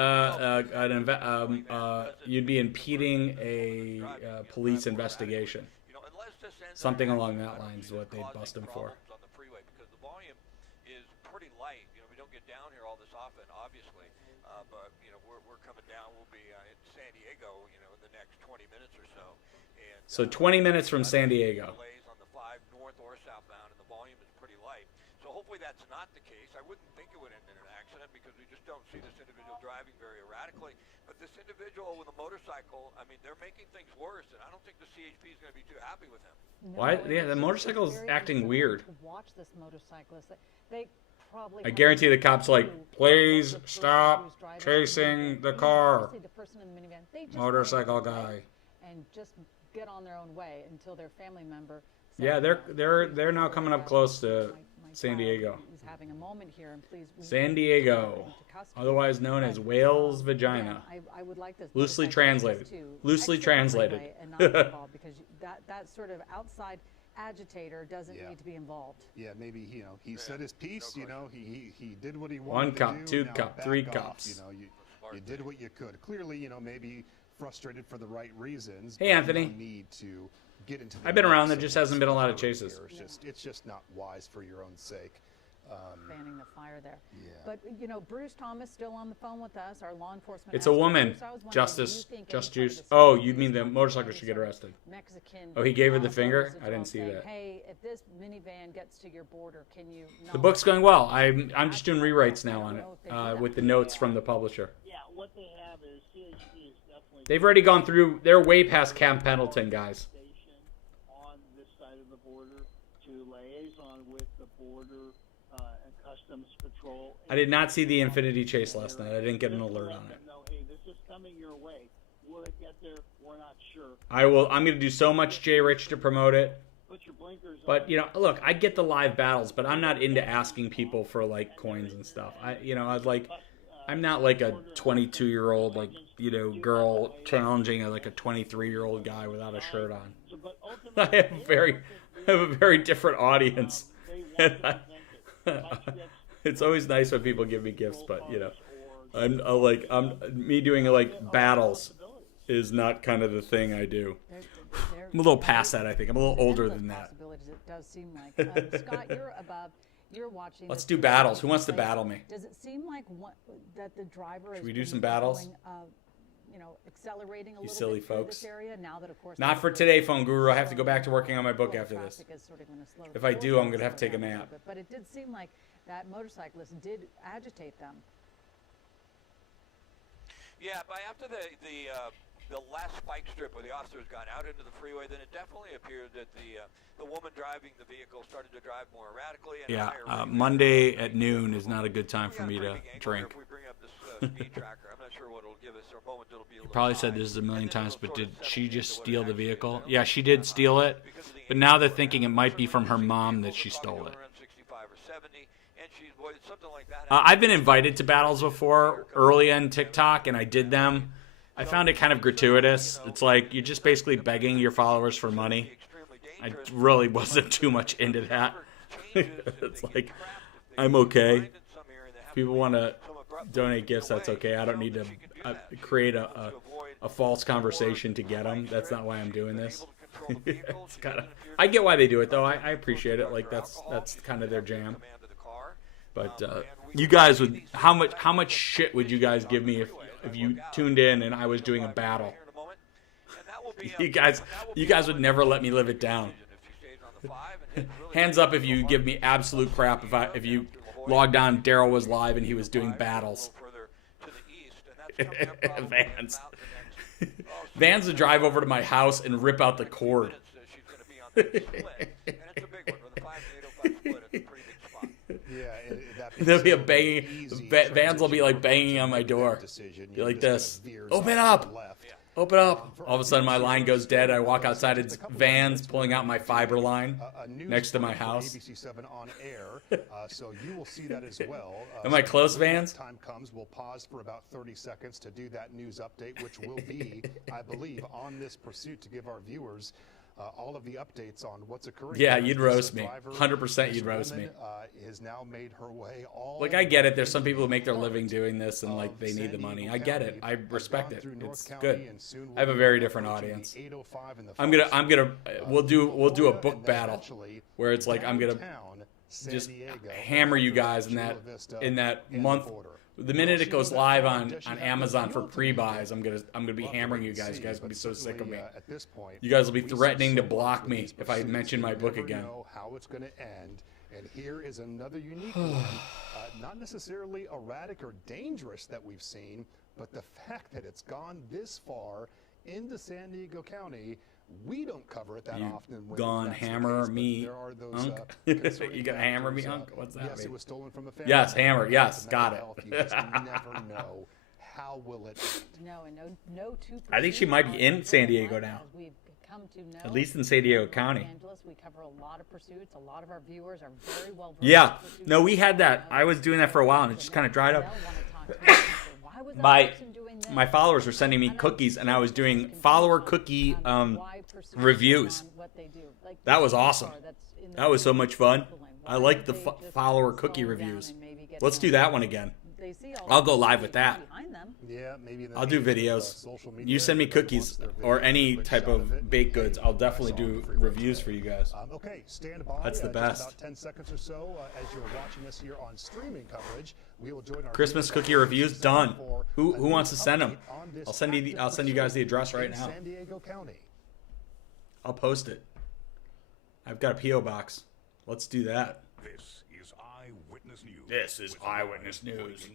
You'd be impeding a police investigation. Something along that line is what they'd bust him for. On the freeway because the volume is pretty light. You know, we don't get down here all this often, obviously, but you know we're coming down. We'll be in San Diego, you know, in the next 20 minutes or so. And So 20 minutes from San Diego. Delays on the 5 north or southbound, and the volume is pretty light. So hopefully that's not the case. I wouldn't think it would end in an accident because we just don't see this individual driving very erratically. But this individual with a motorcycle, I mean, they're making things worse, and I don't think the CHP is going to be too happy with him. Why? Yeah, the motorcycle is acting weird. Watch this motorcyclist. They probably. I guarantee the cops like, please stop chasing the car. The person in the minivan, they just Motorcycle guy. and just get on their own way until their family member. Yeah, they're now coming up close to San Diego. He's having a moment here, and please. San Diego, otherwise known as Whale's Vagina. I would like this Loosely translated. Loosely exit translated. freeway and not get involved because that sort of outside agitator doesn't need to be involved. Yeah, maybe he said his piece. He did what he wanted. One cup, to do. two Now cup, back three off. cups. You did what you could. Clearly, maybe frustrated for the right reasons. Hey, but Anthony. You don't need to get into. I've been around. There mix just of hasn't been a lot of here. chases. It's just not wise for your own sake. Fanning the fire there. Yeah. But Bruce Thomas still on the phone with us, our law enforcement. It's a expert. woman. Bruce, I was wondering, Justice. do you think Just any part of juice. this Oh, story you mean the is motorcycle some should get arrested? Mexican. Oh, he gave her the laws finger? as I didn't well, see saying, that. Hey, if this minivan gets to your border, can you? The book's going well. I'm just doing rewrites now on it with the notes from the publisher. Yeah, what they have is CHP is definitely. They've already gone through. They're way past Camp Pendleton, guys. Station on this side of the border to liaison with the border and customs patrol. I did not see the Infinity Chase last night. I didn't get an alert on it. No, hey, this is coming your way. Will it get there? We're not sure. I will. I'm going to do so much J Rich to promote it. Put your blinkers on. But look, I get the live battles, but I'm not into asking people for like coins and stuff. I'm not like a 22-year-old girl challenging a 23-year-old guy without a shirt on. But I have a very different audience. It's always nice when people give me gifts, but I'm me doing battles is not kind of the thing I do. I'm a little past that, I think. I'm a little older than that. It does seem like. Scott, you're watching. Let's do battles. Who wants to battle me? Does it seem like that the driver is? Should we do some battles? Accelerating a little silly bit through folks. this area now that, of course. Not for today, Phone Guru. I have to go back to working on my book after this. Traffic is sort of gonna slow If the I do, flow I'm going to have to take a down nap. little bit. But it did seem like that motorcyclist did agitate them. Yeah, but after the last spike strip where the officers got out into the freeway, then it definitely appeared that the woman driving the vehicle started to drive more erratically. And Yeah, higher rate. Monday at noon is not a good time for me to drink. If we bring up this speed tracker, I'm not sure what it'll give us. Or a moment it'll be a little Probably said high. this a million And then times, it'll but sort did of she settle just into what steal it the actually is. vehicle? I don't Yeah, think she it's did that steal high it, because of the but now they're age. thinking it might be from her Certainly mom that vehicles she are probably stole it. going around 65 or 70, and something like that. I've been invited to battles before early on TikTok, and I did them. I found it kind of gratuitous. It's like you're just basically begging your followers for money. I really wasn't too much into that. It's like, I'm okay. If people want to donate gifts, that's okay. I don't need to create a false conversation to get them. That's not why I'm doing this. It's kind of. I get why they do it though. I appreciate it. Like that's kind of their jam. But you guys would how much shit would you guys give me if you tuned in and I was doing a battle? You guys would never let me live it down. Hands up if you give me absolute crap if you logged on. Daryl was live and he was doing battles. Vans would drive over to my house and rip out the cord. There'll be a banging. Vans will be like banging on my door. Be like this. Open up. Open up. All of a sudden my line goes dead. I walk outside. It's Vans pulling out my fiber line next to my house. ABC7 on air, so you will see that as well. Am I close, Vans? Time comes, we'll pause for about 30 seconds to do that news update, which will be, I believe, on this pursuit to give our viewers all of the updates on what's occurring. Yeah, you'd roast me. 100% you'd roast me. Has now made her way all. Like, I get it. There's some people who make their living doing this and like they need the money. I get it. I respect it. It's good. I have a very different audience. We'll do a book battle where it's like I'm gonna just hammer you guys in that month. The minute it goes live on Amazon for pre-buys, I'm gonna be hammering you guys. You guys will be so sick of me. You guys will be threatening to block me if I mention my book again. How it's going to end, and here is another unique one, not necessarily erratic or dangerous that we've seen, but the fact that it's gone this far into San Diego County. We don't cover it that often. Gone hammer me, Hunk? You gonna hammer me, Hunk? What's that? Yes, mean? It was stolen from a family. Yes, hammer. Yes, got it. You just never know. How will it end? No, and no two. I think she might be in San Diego now. We've come to know. At least in San Diego County. We cover a lot of pursuits. A lot of our viewers are very well versed. Yeah. No, we had that. I was doing that for a while, and it just kind of dried up. My followers were sending me cookies, and I was doing follower cookie reviews. That was awesome. That was so much fun. I like the follower cookie reviews. Let's do that one again. I'll go live with that. Yeah, maybe I'll do videos. You send me cookies or any type of baked goods. I'll definitely do reviews for you guys. Okay, stand by. That's the best. About 10 seconds or so as you're watching us here on streaming coverage. We will join our Christmas cookie reviews done. Who wants to send them? I'll send you guys the address right now. San Diego County. I'll post it. I've got a PO box. Let's do that. This is Eyewitness News. This is Eyewitness News.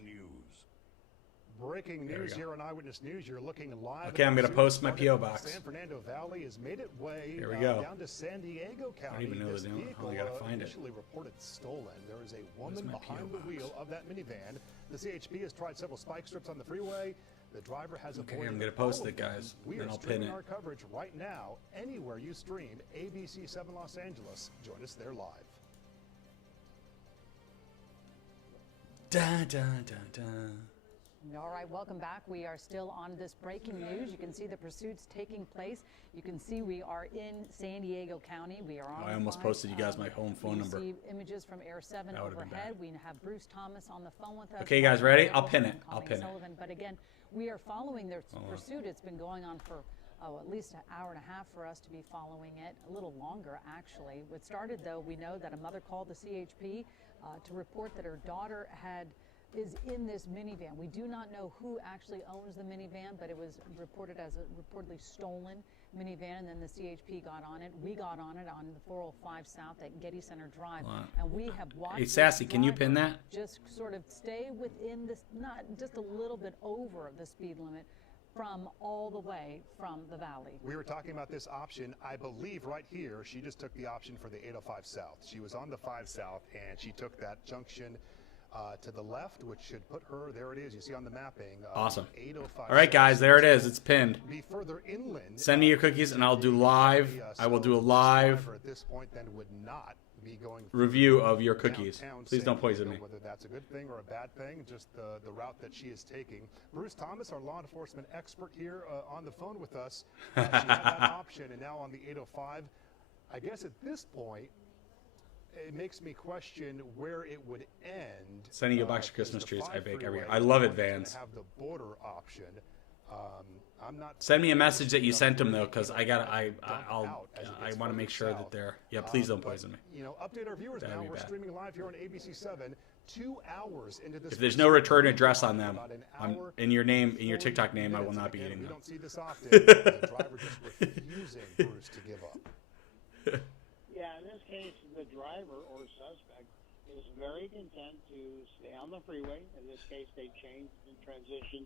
Breaking news here on Eyewitness News. You're looking live. Okay, I'm going to post my P.O. box. San Fernando Valley has made its way Here we go. down to San Diego County. I don't even know the name. I got to find it. Initially reported stolen. There is a woman behind the wheel of that minivan. The CHP has tried several spike strips on the freeway. The driver has avoided. I'm going to post it, guys. Then I'll pin it. Our coverage right now. Anywhere you stream ABC7 Los Angeles, join us there live. Dun, dun, dun, dun. All right, welcome back. We are still on this breaking news. You can see the pursuits taking place. You can see we are in San Diego County. We are on. I almost posted you guys my home phone number. We see images from Air 7 overhead. We have Bruce Thomas on the phone with us. Okay, you guys ready? I'll pin it. I'll pin it. But again, we are following their pursuit. It's been going on for at least an hour and a half for us to be following it. A little longer, actually. What started, though, we know that a mother called the CHP to report that her daughter is in this minivan. We do not know who actually owns the minivan, but it was reported as a reportedly stolen minivan, and then the CHP got on it. We got on it on the 405 South at Getty Center Drive, and we have watched. Hey, Sassy, can you pin that? Just sort of stay within this, not just a little bit over the speed limit, from all the way from the valley. We were talking about this option, I believe right here, she just took the option for the 805 South. She was on the 5 South, and she took that junction to the left, which should put her, there it is, you see on the mapping. Awesome. 805 All right, guys, there it is. It's pinned. Be further inland. Send me your cookies, and I'll do live. I will do a live at this point, then would not be going review of your cookies. Please don't poison me. Whether that's a good thing or a bad thing, just the route that she is taking. Bruce Thomas, our law enforcement expert here on the phone with us. She had that option, and now on the 805. I guess at this point, it makes me question where it would end. Sending you a box of Christmas trees. I bake every year. I love it, Vans. Have the border option. I'm not. Send me a message that you sent them though, because I want to make sure that they're. Yeah, please don't poison me. You know, update our viewers now. We're streaming live here on ABC7. 2 hours into this. If there's no return address on them, in your name, in your TikTok name, I will not be Again, eating we them. don't see this often. The driver just refusing Bruce to give up. Yeah, in this case, the driver or suspect is very content to stay on the freeway. In this case, they changed and transitioned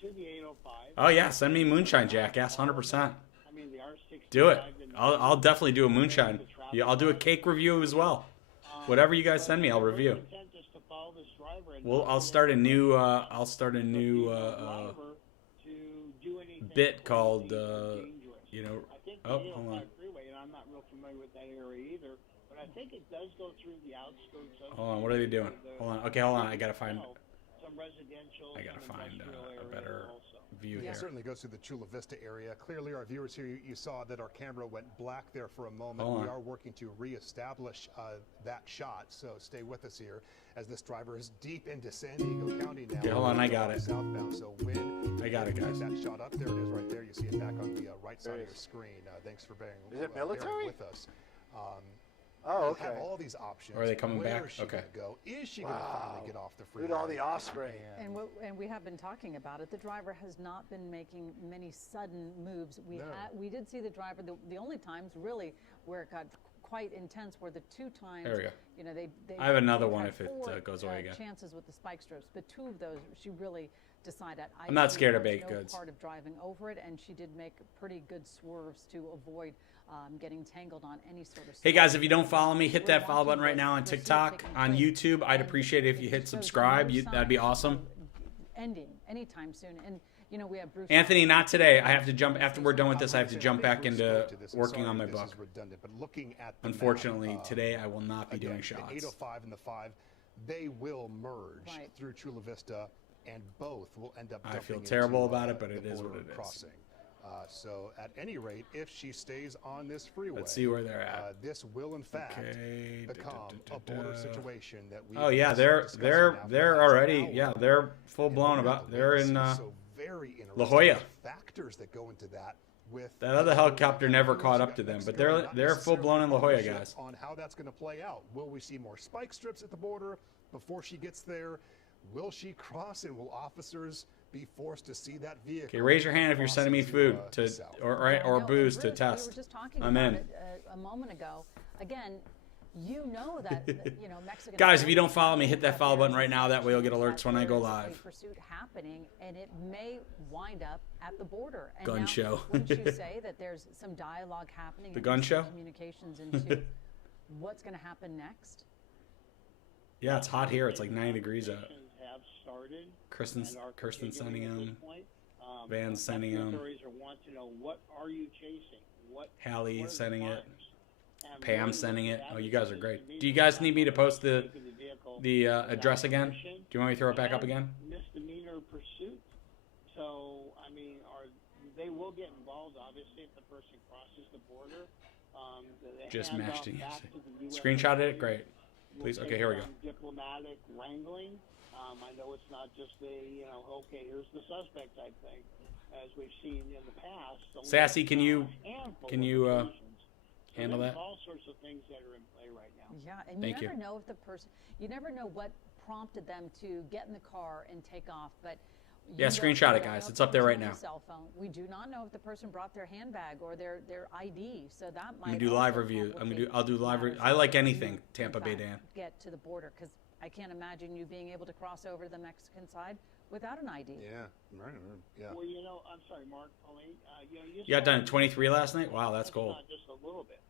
to the 805. Oh yeah, send me moonshine, jackass, 100%. I mean, the R65. Do it. I'll definitely do a moonshine. Yeah, I'll do a cake review as well. Whatever you guys send me, I'll review. Well, I'll start a new bit called you know. Oh, hold on. I'm not real familiar with that area either, but I think it does go through the outskirts of. Hold on, what are they doing? Hold on. Okay, hold on. I gotta find. Some residential. I gotta find a better view It here. certainly goes through the Chula Vista area. Clearly, our viewers here, you saw that our camera went black there for a moment. Hold We on. are working to reestablish that shot, so stay with us here as this driver is deep into San Diego County now. Okay, hold on, I got it. Southbound, so when I got it, guys. that shot up, there it is right there. You see it back on the right side of your screen. Thanks for bearing, Is it bearing military? with us. Oh, We have okay. all these options. Or are they coming Where back? is she Okay. gonna go? Is she going to finally get off the freeway? Look at all the Osprey. And we have been talking about it. The driver has not been making many sudden moves. We did see the driver. The only times really where it got quite intense were the two times. There we go. You know, they I have another had one if it, four, goes away again. Chances with the spike strips, but two of those she really decided. I'm not see scared of there was baked no goods. part of driving over it, and she did make pretty good swerves to avoid getting tangled on any sort of. Hey guys, if slope. you don't follow me, hit We're that follow watching button right this now on pursuit TikTok, taking on place, YouTube. I'd and appreciate it if you it hit shows subscribe. no That'd be signs awesome. of ending anytime soon, and you know we have Bruce. Anthony, not today. I have to jump after we're done with this. I have to jump back into working on my book. But looking at the Unfortunately, map, today I will not be again, doing the shots. 805 and the 5, they will merge Right. through Chula Vista, and both will end up. I feel dumping terrible into, about it, but the it is what border it is. crossing. So, at any rate, if she stays on this freeway, Let's see where they're at. This will, in fact, Okay. become a border situation that we. Oh yeah, have they're discussed they're now for they're the past already hour. yeah they're full blown And about the they're links in is so very interesting. La Jolla. Factors that go into that. With That other helicopter never caught up to them, but they're full blown in La Jolla, guys. On how that's going to play out. Will we see more spike strips at the border before she gets there? Will she cross, and will officers be forced to see that vehicle? Okay, raise your hand if you're sending me food to south? or No, booze and to Bruce, test. We were just talking I'm about in. it a moment ago. Again, you know that you know Mexican. Guys, if you don't authorities follow me, know hit that follow there's button right now. That way you'll get that alerts when I go there is a live. Pursuit happening, and it may wind up at the border. And Gun now, show. Wouldn't you say that there's some dialogue happening? The and gun some show? Communications into what's going to happen next. Yeah, it's hot here. It's like 90 degrees out. Have started. Kirsten's and are sending continuing at this them. point. Van's sending them. Authorities are want to know, what are you chasing? What Hallie what are the sending it. crimes? And Pam really sending it. that Oh, is you guys are the great. convenience Do you guys of need me to post the taking the vehicle address without again? permission. Do you want me to throw it back up And again? Misdemeanor pursuit. So, I mean, they will get involved, obviously, if the person crosses the border. The Just handoff mashed it. back to the US Screenshot it. authorities Great. will Please. Okay, take here we go. some Diplomatic wrangling. I know it's not just okay, here's the suspect type thing, as we've seen in the past. Only Sassy, can you- a handful can of you, occasions. So handle there's that? all sorts of things that are in play right now. Yeah, and Thank you you. never know if the person, you never know what prompted them to get in the car and take off, but. Yeah, screenshot it, guys. It's up there right now. Cell phone. We do not know if the person brought their handbag or their ID, so that might. I'm gonna do live also review. complicate I'll do live. matters I like to, anything, in Tampa Bay fact, Dan. Get to the border, because I can't imagine you being able to cross over to the Mexican side without an ID. Yeah, right. Yeah. Well, I'm sorry, Mark, Pauline, you You got done saw- at 23 last night. Wow, that's cool. Not just a little bit.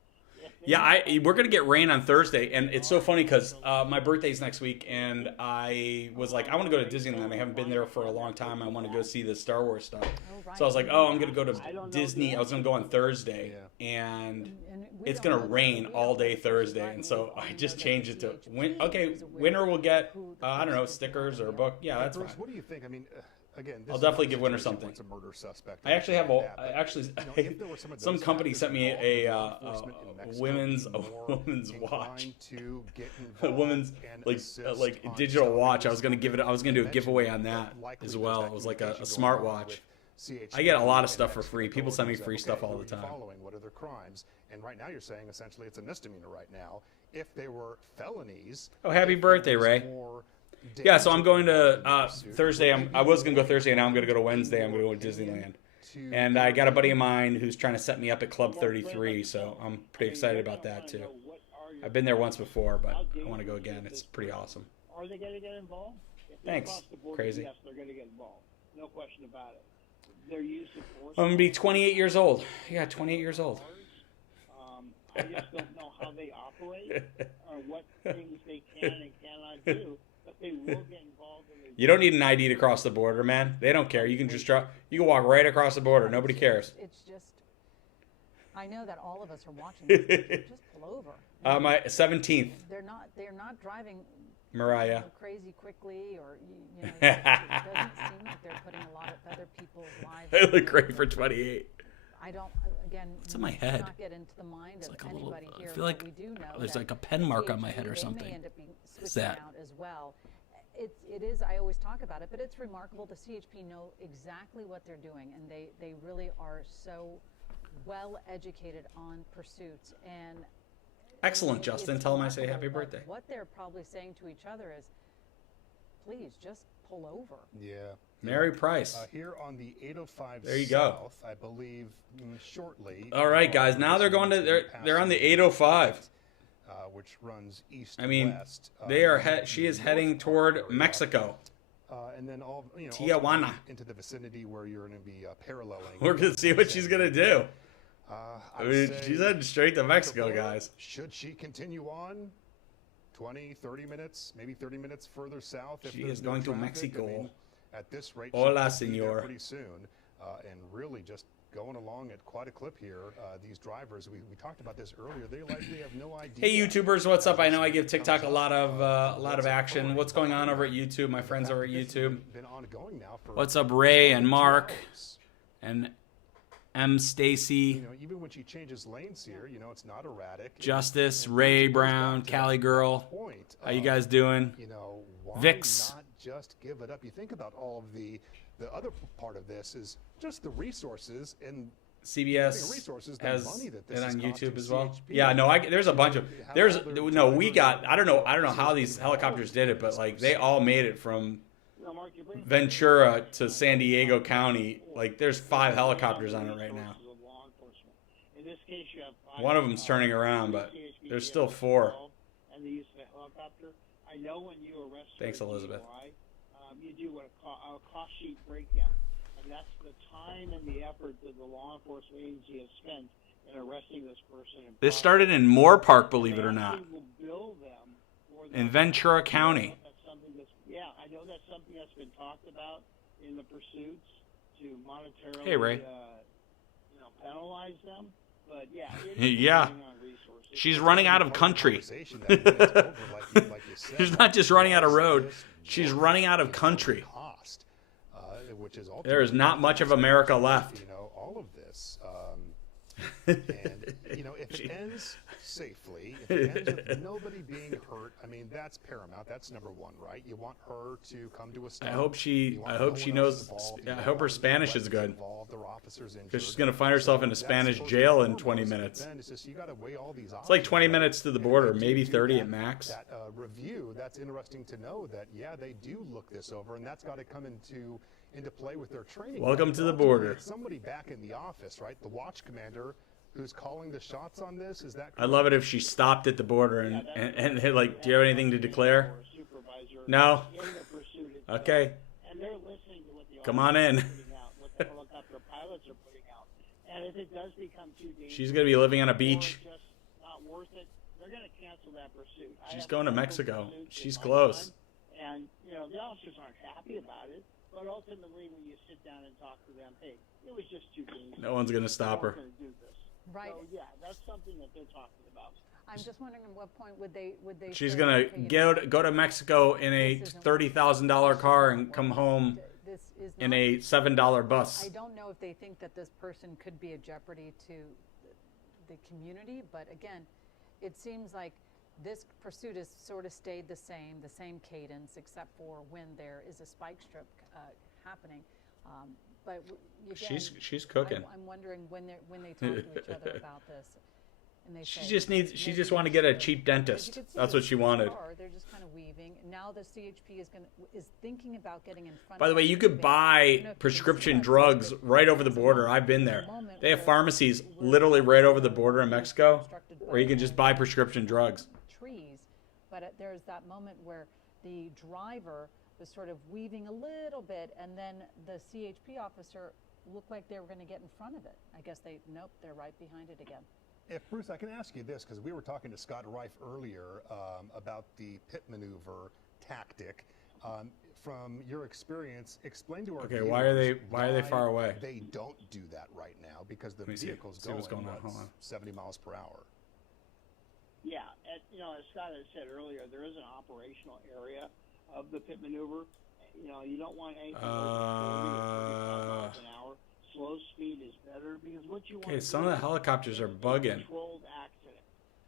Yeah, we're gonna get rain on Thursday, and it's so funny because my birthday's next week, and I was like, I want to go to Disneyland. I haven't been there for a long time. I want to go see the Star Wars stuff. right. So I was like, oh, I'm gonna go to Disney. I was gonna go on Thursday, and And we it's don't gonna know rain we all don't know day if the person Thursday, driving and so will I only just know changed that it to the okay. is aware Winner will get who the I don't know, person is stickers or a driving. book. Yeah, that's Bruce, fine. what do you think? I mean, again, this I'll is definitely not give Winter situation where something. it's a murder suspect. or I actually have anything like that, I but, actually if there were some of some those company factors sent me involved, a law enforcement in Mexico women's would be more women's watch. inclined to get A involved woman's and like assist on digital solving watch. I this was gonna give it. I was gonna do a giveaway on that likely as there's well. that It was like a communication going on smartwatch. with CHP I get a lot of and stuff for Mexican free. People send me authorities free that, stuff okay, all who the are you time. Following what are their crimes? And right now you're saying essentially it's a misdemeanor right now. If they were felonies. Oh, happy if there birthday, was Ray. more, Yeah, so I'm going to Thursday. I was going to go Thursday, and now I'm going to go to Wednesday. I'm going to go to Disneyland. And I got a buddy of mine who's trying to set me up at Club 33, so I'm pretty excited about that, too. I've been there once before, but I want to go again. It's pretty awesome. Are they going to get involved? If they Thanks. cross the border, Crazy. Yes, they're going to get involved. No question about it. Their use of force. I'm going to be 28 years old. Yeah, 28 years old. I just don't know how they operate or what things they can and cannot do, but they will get involved in You don't need an ID to cross the border, man. They don't care. You can just you can walk right across the border. Nobody cares. It's just, I know that all of us are watching this. Just pull over. My 17th, They're not driving Mariah. crazy quickly, or it doesn't seem like they're putting a lot of other people's lives. I look great for 28. I don't. Again, What's in my do head? Not get into the mind It's of like a little. anybody here. I feel like but we do know there's that like a pen mark on my head CHP, or they something. may end up being What's switching that? out as well. It is. I always talk about it, but it's remarkable. The CHP know exactly what they're doing, and they really are so well educated on pursuits. And Excellent, Justin. it's Tell him I say remarkable, happy but birthday. What they're probably saying to each other is, "Please, just pull over." Yeah. Mary Price. Here on the 805 There you go. South, I believe shortly. All right, guys. Now they're going to. They're on the 805. Which runs east. I mean, west, they are. She is heading toward Mexico. And then all Tijuana. into the vicinity where you're going to be paralleling. We're gonna see what she's gonna do. I mean, say she's heading straight to Mexico, guys. Should she continue on 20, 30 minutes, maybe 30 minutes further south? If She there's is no going to traffic? Mexico. I mean, at this rate, Hola, she could be there senor. pretty soon, and really just going along at quite a clip here. These drivers, we talked about this earlier. They likely have no idea. Hey, YouTubers, what's up? I know I give TikTok a lot of action. What's going on over at YouTube? My friends over at YouTube. Been ongoing now for What's up, Ray and Mark and M. Stacy, You know, even when she changes lanes here, it's not erratic. Justice, And Ray it goes Brown, back to that Cali Girl. point How you of, guys doing? Why Vix. not just give it up? You think about all of the other part of this is just the resources and CBS resources, the has money that this it on is YouTube costing as well. CHP. Yeah, no, there's a bunch of there's no. We got I don't know how these Drivers helicopters did it, but like they all made it from Mark, you bring Ventura to San Diego County. Like there's 5 helicopters on it right now. resources of law enforcement. In this case, you have One of them's turning around, but there's still 4. And the use of a helicopter. I know when you arrest Thanks, for a Elizabeth. DUI, you do what a cost sheet breakdown, and that's the time and the effort that the law enforcement agency has spent in arresting this person. This started in Moore Park, believe it or They not, actually will bill them for in that. Ventura County. That's something I know that's something that's been talked about in the pursuits to monetarily, Hey, Ray. penalize them. But yeah, Yeah. running on resources. She's running out of country. Conversation that when it's over, like you said, She's not just running out of road. just She's what running out of it's country. gonna cost, which is There is not much of America left. all of this. And if it ends safely, if it ends with nobody being hurt, I mean that's paramount. That's number one, right? You want her to come to a stop. I hope she You want I no hope she one else knows. involved. You I don't hope her want Spanish weapons is good. involved or officers Because injured. she's gonna find herself in a That's Spanish supposed to jail be in 20 foremost, but minutes. then it's just you got to weigh all these It's like 20 options, minutes to the and border, if they maybe do 30 that- at max. That review, that's interesting to know that they do look this over, and that's got to come into play with their training. Welcome to the Ultimately, border. it's somebody back in the office, right? The watch commander who's calling the shots on this. Is that? I'd love it if she stopped at the border and hit like, do you have anything to declare? Or a supervisor No. in the pursuit itself. Okay. And they're listening to what the Come on in. officers are putting out, what the helicopter pilots are putting out. And if it does become too dangerous, She's gonna be living on a beach. or just not worth it, they're going to cancel that pursuit. I She's have going to several Mexico. pursuits in She's my close. time, and the officers aren't happy about it. But ultimately, when you sit down and talk to them, hey, it was just too dangerous. No one's gonna stop her. We're not gonna do this. Right. So yeah, that's something that they're talking about. I'm just wondering at what point would they She's say, gonna okay, you know, go to Mexico in a This isn't- $30,000 car and come home this is in not- a $7 bus. I don't know if they think that this person could be a jeopardy to the community, but again, it seems like this pursuit has sort of stayed the same cadence, except for when there is a spike strip happening. But again, She's cooking. I'm wondering when they talk to each other about this. and they She say, just maybe wanted to get a cheap dentist. As you can see, That's what she wanted. they're just kind of weaving. Now the CHP is thinking about getting in front. By the way, you could buy prescription drugs right over the border. I've been there. They have pharmacies literally right over the border in Mexico, where you can just buy prescription drugs. Trees, but there's that moment where the driver was sort of weaving a little bit, and then the CHP officer looked like they were going to get in front of it. I guess nope, they're right behind it again. If Bruce, I can ask you this, because we were talking to Scott Reif earlier about the pit maneuver tactic. From your experience, explain to our viewers why are they far away? They don't do that right now because the vehicle's see what's going on. Hold on. 70 miles per hour. Yeah, as Scott had said earlier, there is an operational area of the pit maneuver. You don't want anything over 40 or 45 miles an hour. Slow speed is better because what you want. Okay, some of the helicopters are bugging. Controlled accident,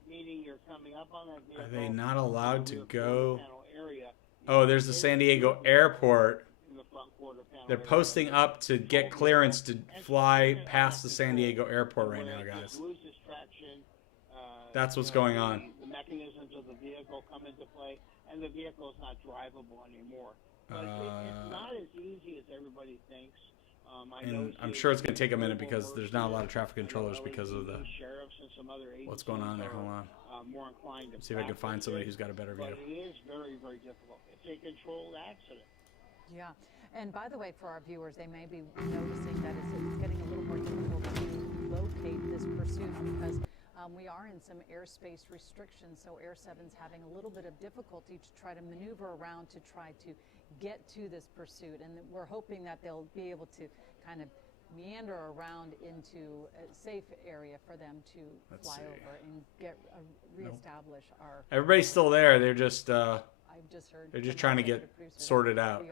meaning you're coming up on that vehicle. Are they not allowed to go? Area, Oh, there's the San Diego airport. in the front quarter panel They're area. posting up to get clearance to fly past the San Diego airport right now, Where it guys. loses traction, That's what's going on. The mechanisms of the vehicle come into play, and the vehicle is not drivable anymore. But it's not as easy as everybody thinks. And I'm sure it's going to take a minute because there's not a lot of traffic controllers because of the sheriffs and some other what's going on there. Hold on. More inclined to See if I can find somebody who's got a better view. But it is very, very difficult. It's a controlled accident. Yeah, and by the way, for our viewers, they may be noticing that it's getting a little more difficult to locate this pursuit because we are in some airspace restrictions, so Air 7's having a little bit of difficulty to try to maneuver around to try to get to this pursuit, and we're hoping that they'll be able to kind of meander around into a safe area for them to fly over and reestablish our. Everybody's still there. They're just I've just heard. they're just from our trying to get executive producer sorted that out.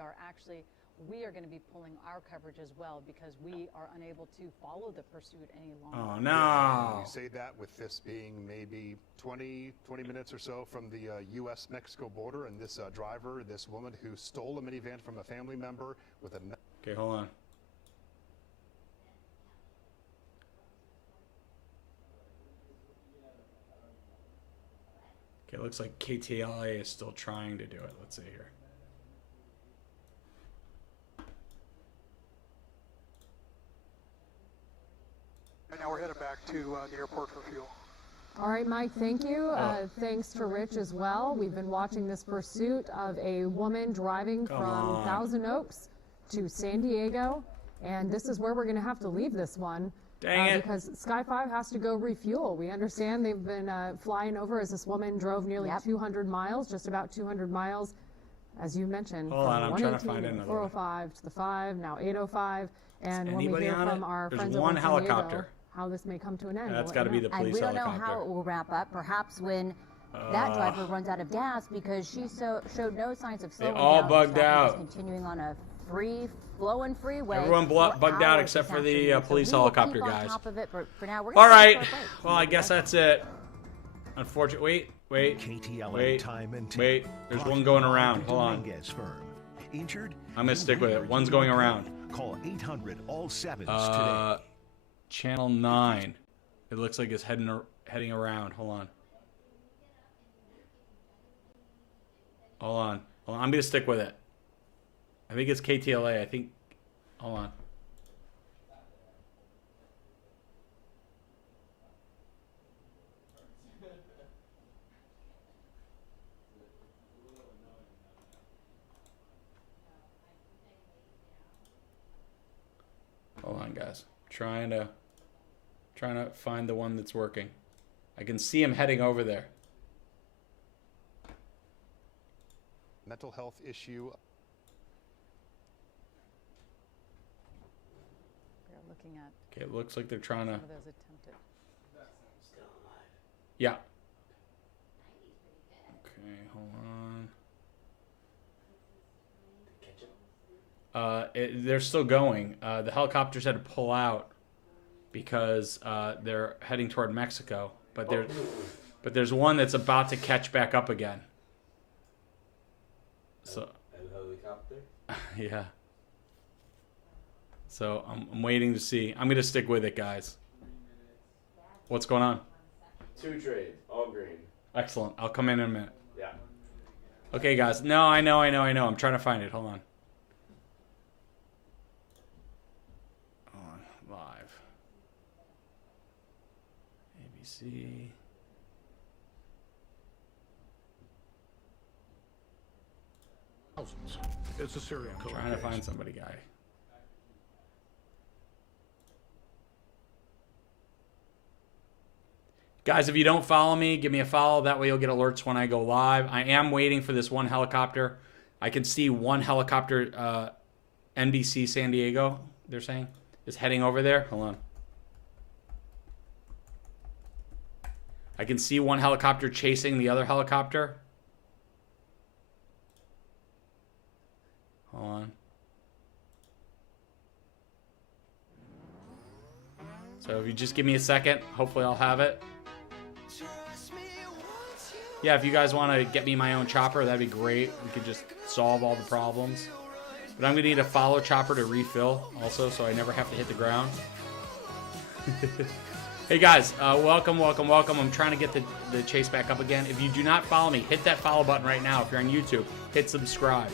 we are going to be pulling our coverage as well because we are unable to follow the pursuit any longer. Oh no! You say that with this being maybe 20 minutes or so from the U.S.-Mexico border, and this driver, this woman who stole a minivan from a family member with a. Okay, hold on. Okay, it looks like KTLA is still trying to do it. Let's see here. And now we're headed back to the airport for fuel. All right, Mike, thank you. Thanks to Rich as well. We've been watching this pursuit of a woman driving from Thousand Oaks to San Diego, and this is where we're going to have to leave this one. Dang it. Because Sky 5 has to go refuel. We understand they've been flying over as this woman drove nearly 200 miles, just about 200 miles, as you mentioned. Hold on, I'm trying to 118 find to the another 405 to the 5, now 805. And when we anybody hear on from it? our There's friends one over in San Diego, helicopter. how this may come to an end. That's we'll got to let be you the know. And police we don't helicopter. know how it will wrap up. Perhaps when that driver runs out of gas because she showed no signs of slowing all down. bugged out. Continuing on a free-flowing freeway. Everyone bugged out hours except this for the afternoon. police So we will helicopter keep on guys. top of it, but for now, we're All gonna take right. a short break. Well, I guess that's it. Unfortunately, wait. KTLA time and wait. There's one going around. Hold on. Dominguez firm. Injured? I'm gonna stick with it. One's going around. Call 800 all sevens today. Channel 9. It looks like it's heading around. Hold on. Hold on. I'm gonna stick with it. I think it's KTLA. I think. Hold on. Hold on, guys. Trying to find the one that's working. I can see him heading over there. Mental health issue. We're looking at Okay, it looks like they're trying to. some of those attempted. Yeah. Okay, hold on. They're still going. The helicopters had to pull out because they're heading toward Mexico. But there's one that's about to catch back up again. So. Helicopter? Yeah. So I'm waiting to see. I'm gonna stick with it, guys. What's going on? 2 trades, all green. Excellent. I'll come in a minute. Yeah. Okay, guys. No, I know. I'm trying to find it. Hold on. Live. ABC. Thousands. It's a serial killer. Trying to find somebody, guy. Guys, if you don't follow me, give me a follow. That way you'll get alerts when I go live. I am waiting for this one helicopter. I can see one helicopter, NBC San Diego, they're saying, is heading over there. Hold on. I can see one helicopter chasing the other helicopter. Hold on. So if you just give me a second, hopefully I'll have it. Yeah, if you guys want to get me my own chopper, that'd be great. We could just solve all the problems. But I'm going to need a follow chopper to refill also, so I never have to hit the ground. Hey guys, welcome. I'm trying to get the chase back up again. If you do not follow me, hit that follow button right now. If you're on YouTube, hit subscribe.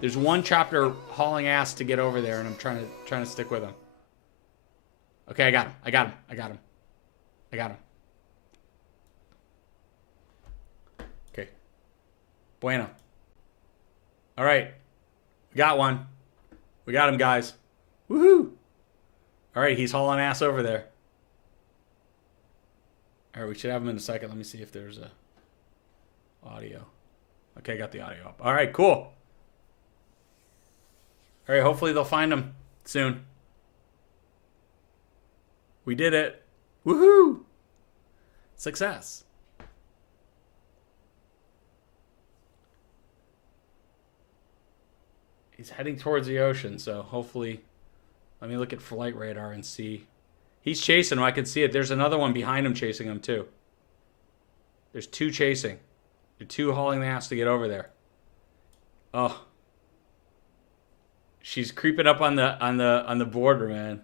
There's one chopper hauling ass to get over there, and I'm trying to stick with him. Okay, I got him. Okay. Bueno. All right. We got one. We got him, guys. Woohoo! All right, he's hauling ass over there. All right, we should have him in a second. Let me see if there's a audio. Okay, I got the audio up. All right, cool. All right, hopefully they'll find him soon. We did it. Woohoo! Success. He's heading towards the ocean, so hopefully... Let me look at flight radar and see. He's chasing him. I can see it. There's another one behind him chasing him, too. There's 2 chasing. There's 2 hauling the ass to get over there. Oh. She's creeping up on the border, man.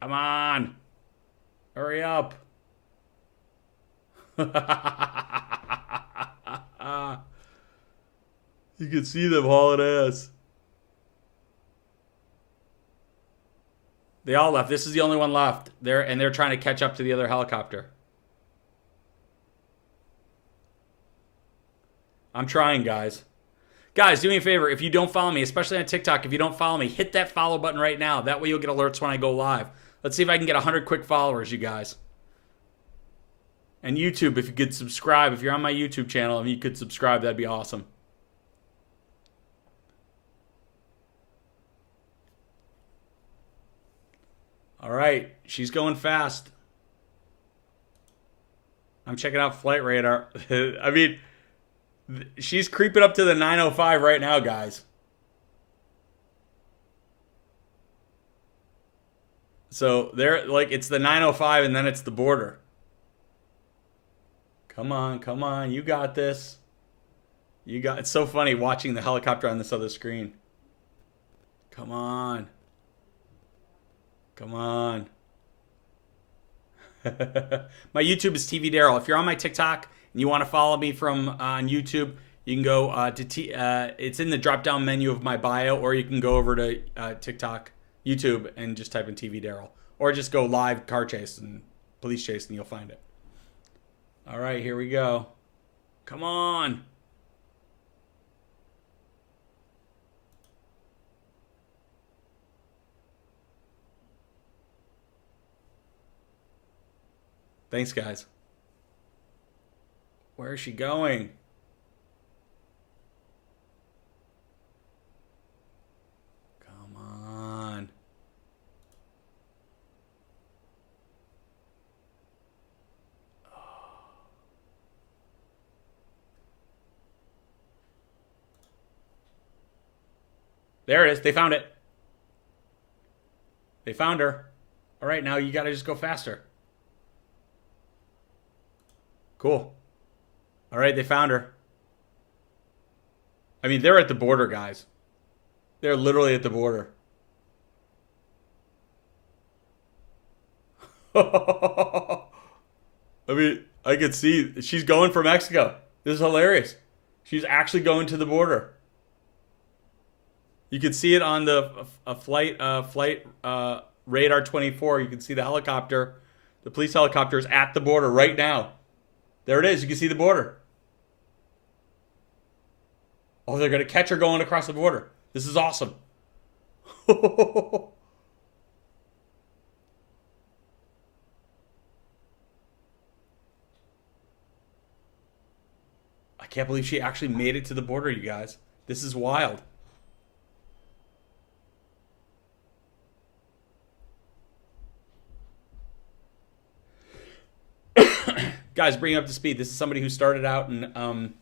Come on. Hurry up. You can see them hauling ass. They all left. This is the only one left. They're trying to catch up to the other helicopter. I'm trying, guys. Guys, do me a favor. If you don't follow me, especially on TikTok, if you don't follow me, hit that follow button right now. That way you'll get alerts when I go live. Let's see if I can get 100 quick followers, you guys. And YouTube, if you could subscribe. If you're on my YouTube channel, if you could subscribe, that'd be awesome. All right, she's going fast. I'm checking out flight radar. I mean, she's creeping up to the 905 right now, guys. So they're like, it's the 905 and then it's the border. Come on, you got this. It's so funny watching the helicopter on this other screen. Come on. My YouTube is TV Daryl. If you're on my TikTok and you want to follow me from on YouTube, you can go it's in the drop-down menu of my bio, or you can go over to TikTok, YouTube, and just type in TV Daryl, or just go live car chase and police chase, and you'll find it. All right, here we go. Come on. Thanks, guys. Where is she going? Come on. Oh. There it is. They found it. They found her. All right, now you got to just go faster. Cool. All right, they found her. I mean, they're at the border, guys. They're literally at the border. I mean, I could see she's going for Mexico. This is hilarious. She's actually going to the border. You can see it on the flight radar 24. You can see the helicopter, the police helicopter is at the border right now. There it is. You can see the border. Oh, they're going to catch her going across the border. This is awesome. I can't believe she actually made it to the border, you guys. This is wild. Guys, bring up to speed. This is somebody who started out in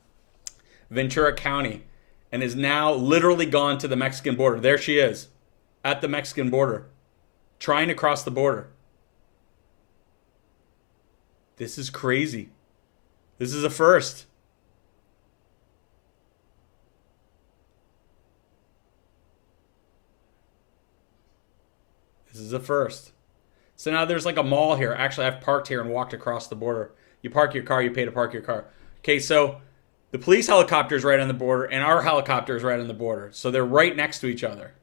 Ventura County and is now literally gone to the Mexican border. There she is at the Mexican border, trying to cross the border. This is crazy. This is a first. This is a first. So now there's like a mall here. Actually, I've parked here and walked across the border. You park your car, you pay to park your car. Okay, so the police helicopter is right on the border and our helicopter is right on the border. So they're right next to each other.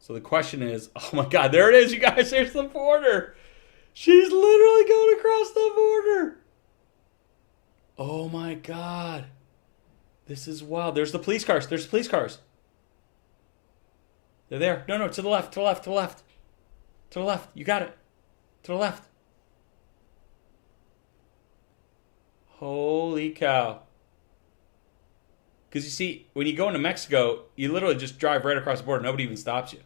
So the question is, oh my God, there it is, you guys. There's the border. She's literally going across the border. Oh my God. This is wild. There's the police cars. There's the police cars. They're there. No, to the left, to the left, to the left. To the left. You got it. To the left. Holy cow. Because you see, when you go into Mexico, you literally just drive right across the border. Nobody even stops you.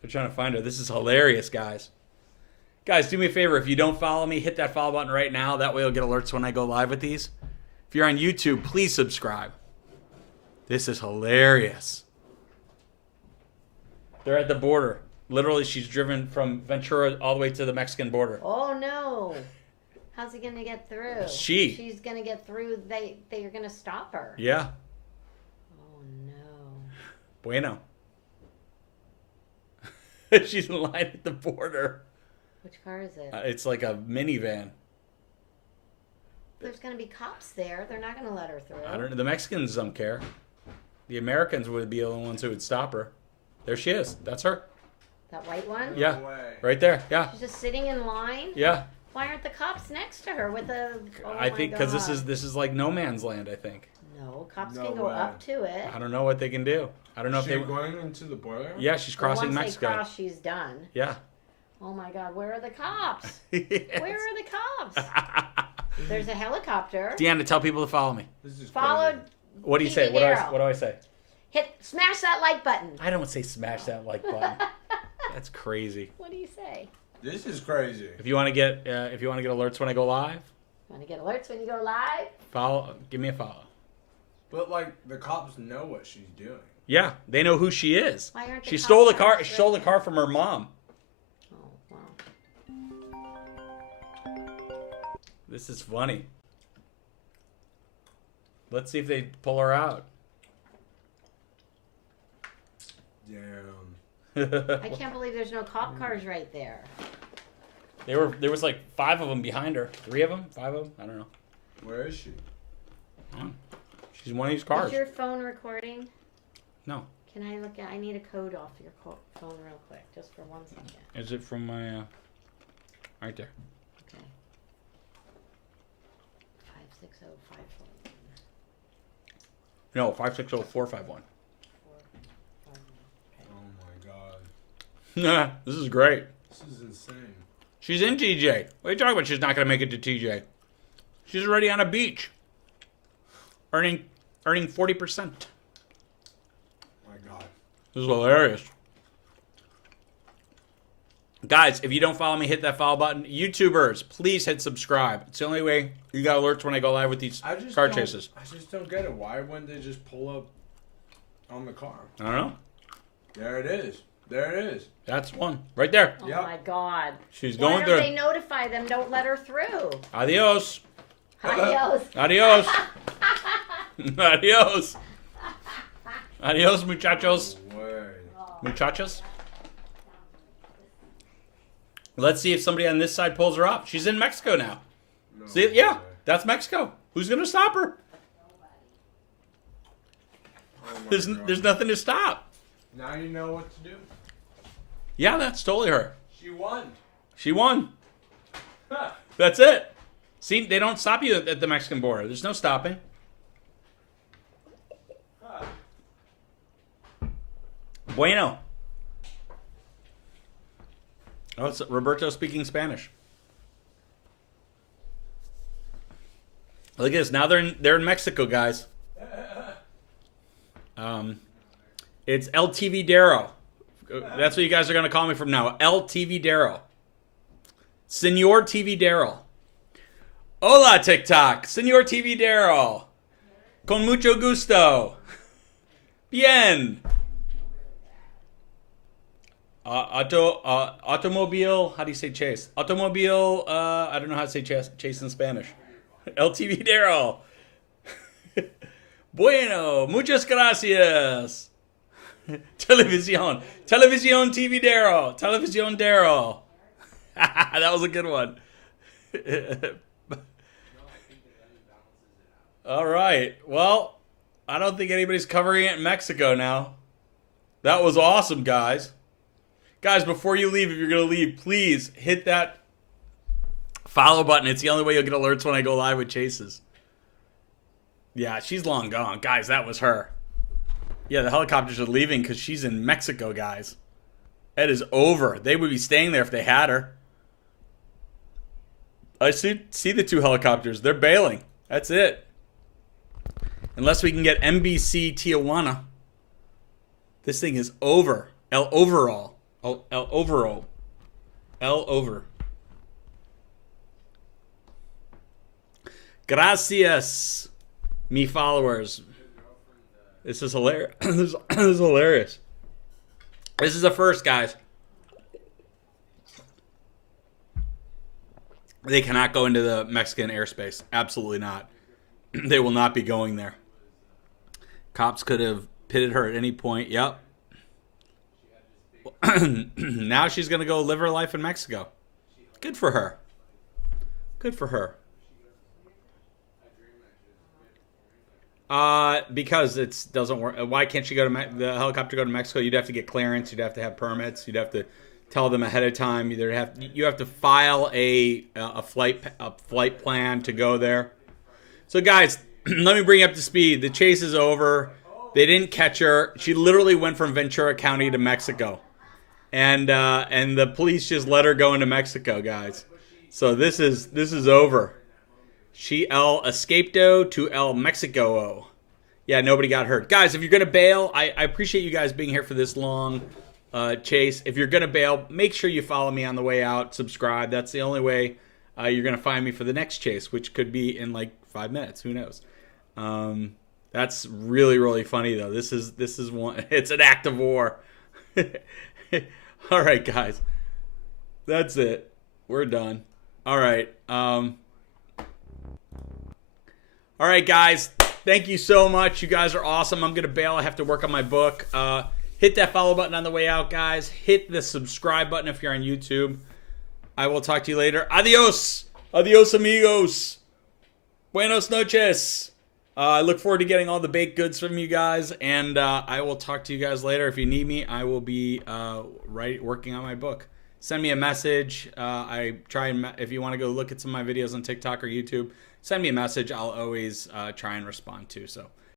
They're trying to find her. This is hilarious, guys. Guys, do me a favor. If you don't follow me, hit that follow button right now. That way you'll get alerts when I go live with these. If you're on YouTube, please subscribe. This is hilarious. They're at the border. Literally, she's driven from Ventura all the way to the Mexican border. Oh, no. How's he going to get through? She's going to get through. They're going to stop her. Yeah. Oh, no. Bueno. She's in line at the border. Which car is it? It's like a minivan. There's going to be cops there. They're not going to let her through. I don't know. The Mexicans don't care. The Americans would be the ones who would stop her. There she is. That's her. That white one? Yeah. Right there. Yeah. She's just sitting in line? Yeah. Why aren't the cops next to her with a... Oh I think because this is like no man's land, I think. No, cops can go up to it. I don't know what they can do. I don't know if they're going into the border? Yeah, she's crossing once Mexico. Once they cross, she's done. Yeah. Oh my God, where are the cops? Yes. Where are the cops? There's a helicopter. Deanna, tell people to follow me. This is Followed. What do you say? What do I say? Smash that like button. I don't say smash that like button. That's crazy. What do you say? This is crazy. If you want to get alerts when I go live. Want to get alerts when you go live? Give me a follow. But like the cops know what she's doing. Yeah, they know who she is. Why aren't she stole the car? Stole the car from her mom. Oh wow. This is funny. Let's see if they pull her out. Damn. I can't believe there's no cop cars right there. There was like 5 of them behind her. 3 of them? 5 of them? I don't know. Where is she? She's in one of these cars. Is your phone recording? No. Can I look at? I need a code off your phone real quick, just for 1 second. Is it from my? Right there. Okay. 560541. No, 560451. Oh my God. This is great. This is insane. She's in TJ. What are you talking about? She's not going to make it to TJ. She's already on a beach. Earning 40%. My God. This is hilarious. Guys, if you don't follow me, hit that follow button. YouTubers, please hit subscribe. It's the only way you got alerts when I go live with these car chases. I just don't get it. Why wouldn't they just pull up on the car? I don't know. There it is. There it is. That's one. Right there. Oh my God. She's going Why through. don't they notify them? Don't let her through. Adios. Adios. Adios. Adios. Adios, muchachos. No way. Muchachos. Let's see if somebody on this side pulls her up. She's in Mexico now. No See, way. yeah, that's Mexico. Who's gonna stop her? Oh my There's God. there's nothing to stop. Now you know what to do. Yeah, that's totally her. She won. She won. That's it. See, they don't stop you at the Mexican border. There's no stopping. Bueno. Oh, it's Roberto speaking Spanish. Look at this. Now they're in Mexico, guys. It's LTV Darrow. That's what you guys are gonna call me from now. LTV Darrow. Senor TV Daryl. Hola TikTok. Senor TV Daryl. Con mucho gusto. Bien. Automobile. How do you say chase? Automobile. I don't know how to say chase in Spanish. LTV Daryl. Bueno. Muchas gracias. Televisión. Televisión TV Daryl. Televisión Daryl. That was a good one. All right. Well, I don't think anybody's covering it in Mexico now. That was awesome, guys. Guys, before you leave, if you're going to leave, please hit that follow button. It's the only way you'll get alerts when I go live with chases. Yeah, she's long gone. Guys, that was her. Yeah, the helicopters are leaving because she's in Mexico, guys. It is over. They would be staying there if they had her. I see the two helicopters. They're bailing. That's it. Unless we can get NBC Tijuana. This thing is over. El overall. El overall. El over. Gracias, me followers. This is hilarious. This is hilarious. This is a first, guys. They cannot go into the Mexican airspace. Absolutely not. They will not be going there. Cops could have pitted her at any point. Yep. Now she's going to go live her life in Mexico. Good for her. Good for her. Because it doesn't work. Why can't she go to the helicopter go to Mexico? You'd have to get clearance. You'd have to have permits. You'd have to tell them ahead of time. You have to file a flight plan to go there. So guys, let me bring you up to speed. The chase is over. They didn't catch her. She literally went from Ventura County to Mexico, and the police just let her go into Mexico, guys. So this is over. She el escapado to el Mexico. Yeah, nobody got hurt. Guys, if you're going to bail, I appreciate you guys being here for this long chase. If you're going to bail, make sure you follow me on the way out. Subscribe. That's the only way you're going to find me for the next chase, which could be in like 5 minutes. Who knows? That's really, really funny, though. This is one. It's an act of war. All right, guys. That's it. We're done. All right. All right, guys. Thank you so much. You guys are awesome. I'm going to bail. I have to work on my book. Hit that follow button on the way out, guys. Hit the subscribe button if you're on YouTube. I will talk to you later. Adios. Adios, amigos. Buenos noches. I look forward to getting all the baked goods from you guys, and I will talk to you guys later. If you need me, I will be working on my book. Send me a message. If you want to go look at some of my videos on TikTok or YouTube, send me a message. I'll always try and respond to. So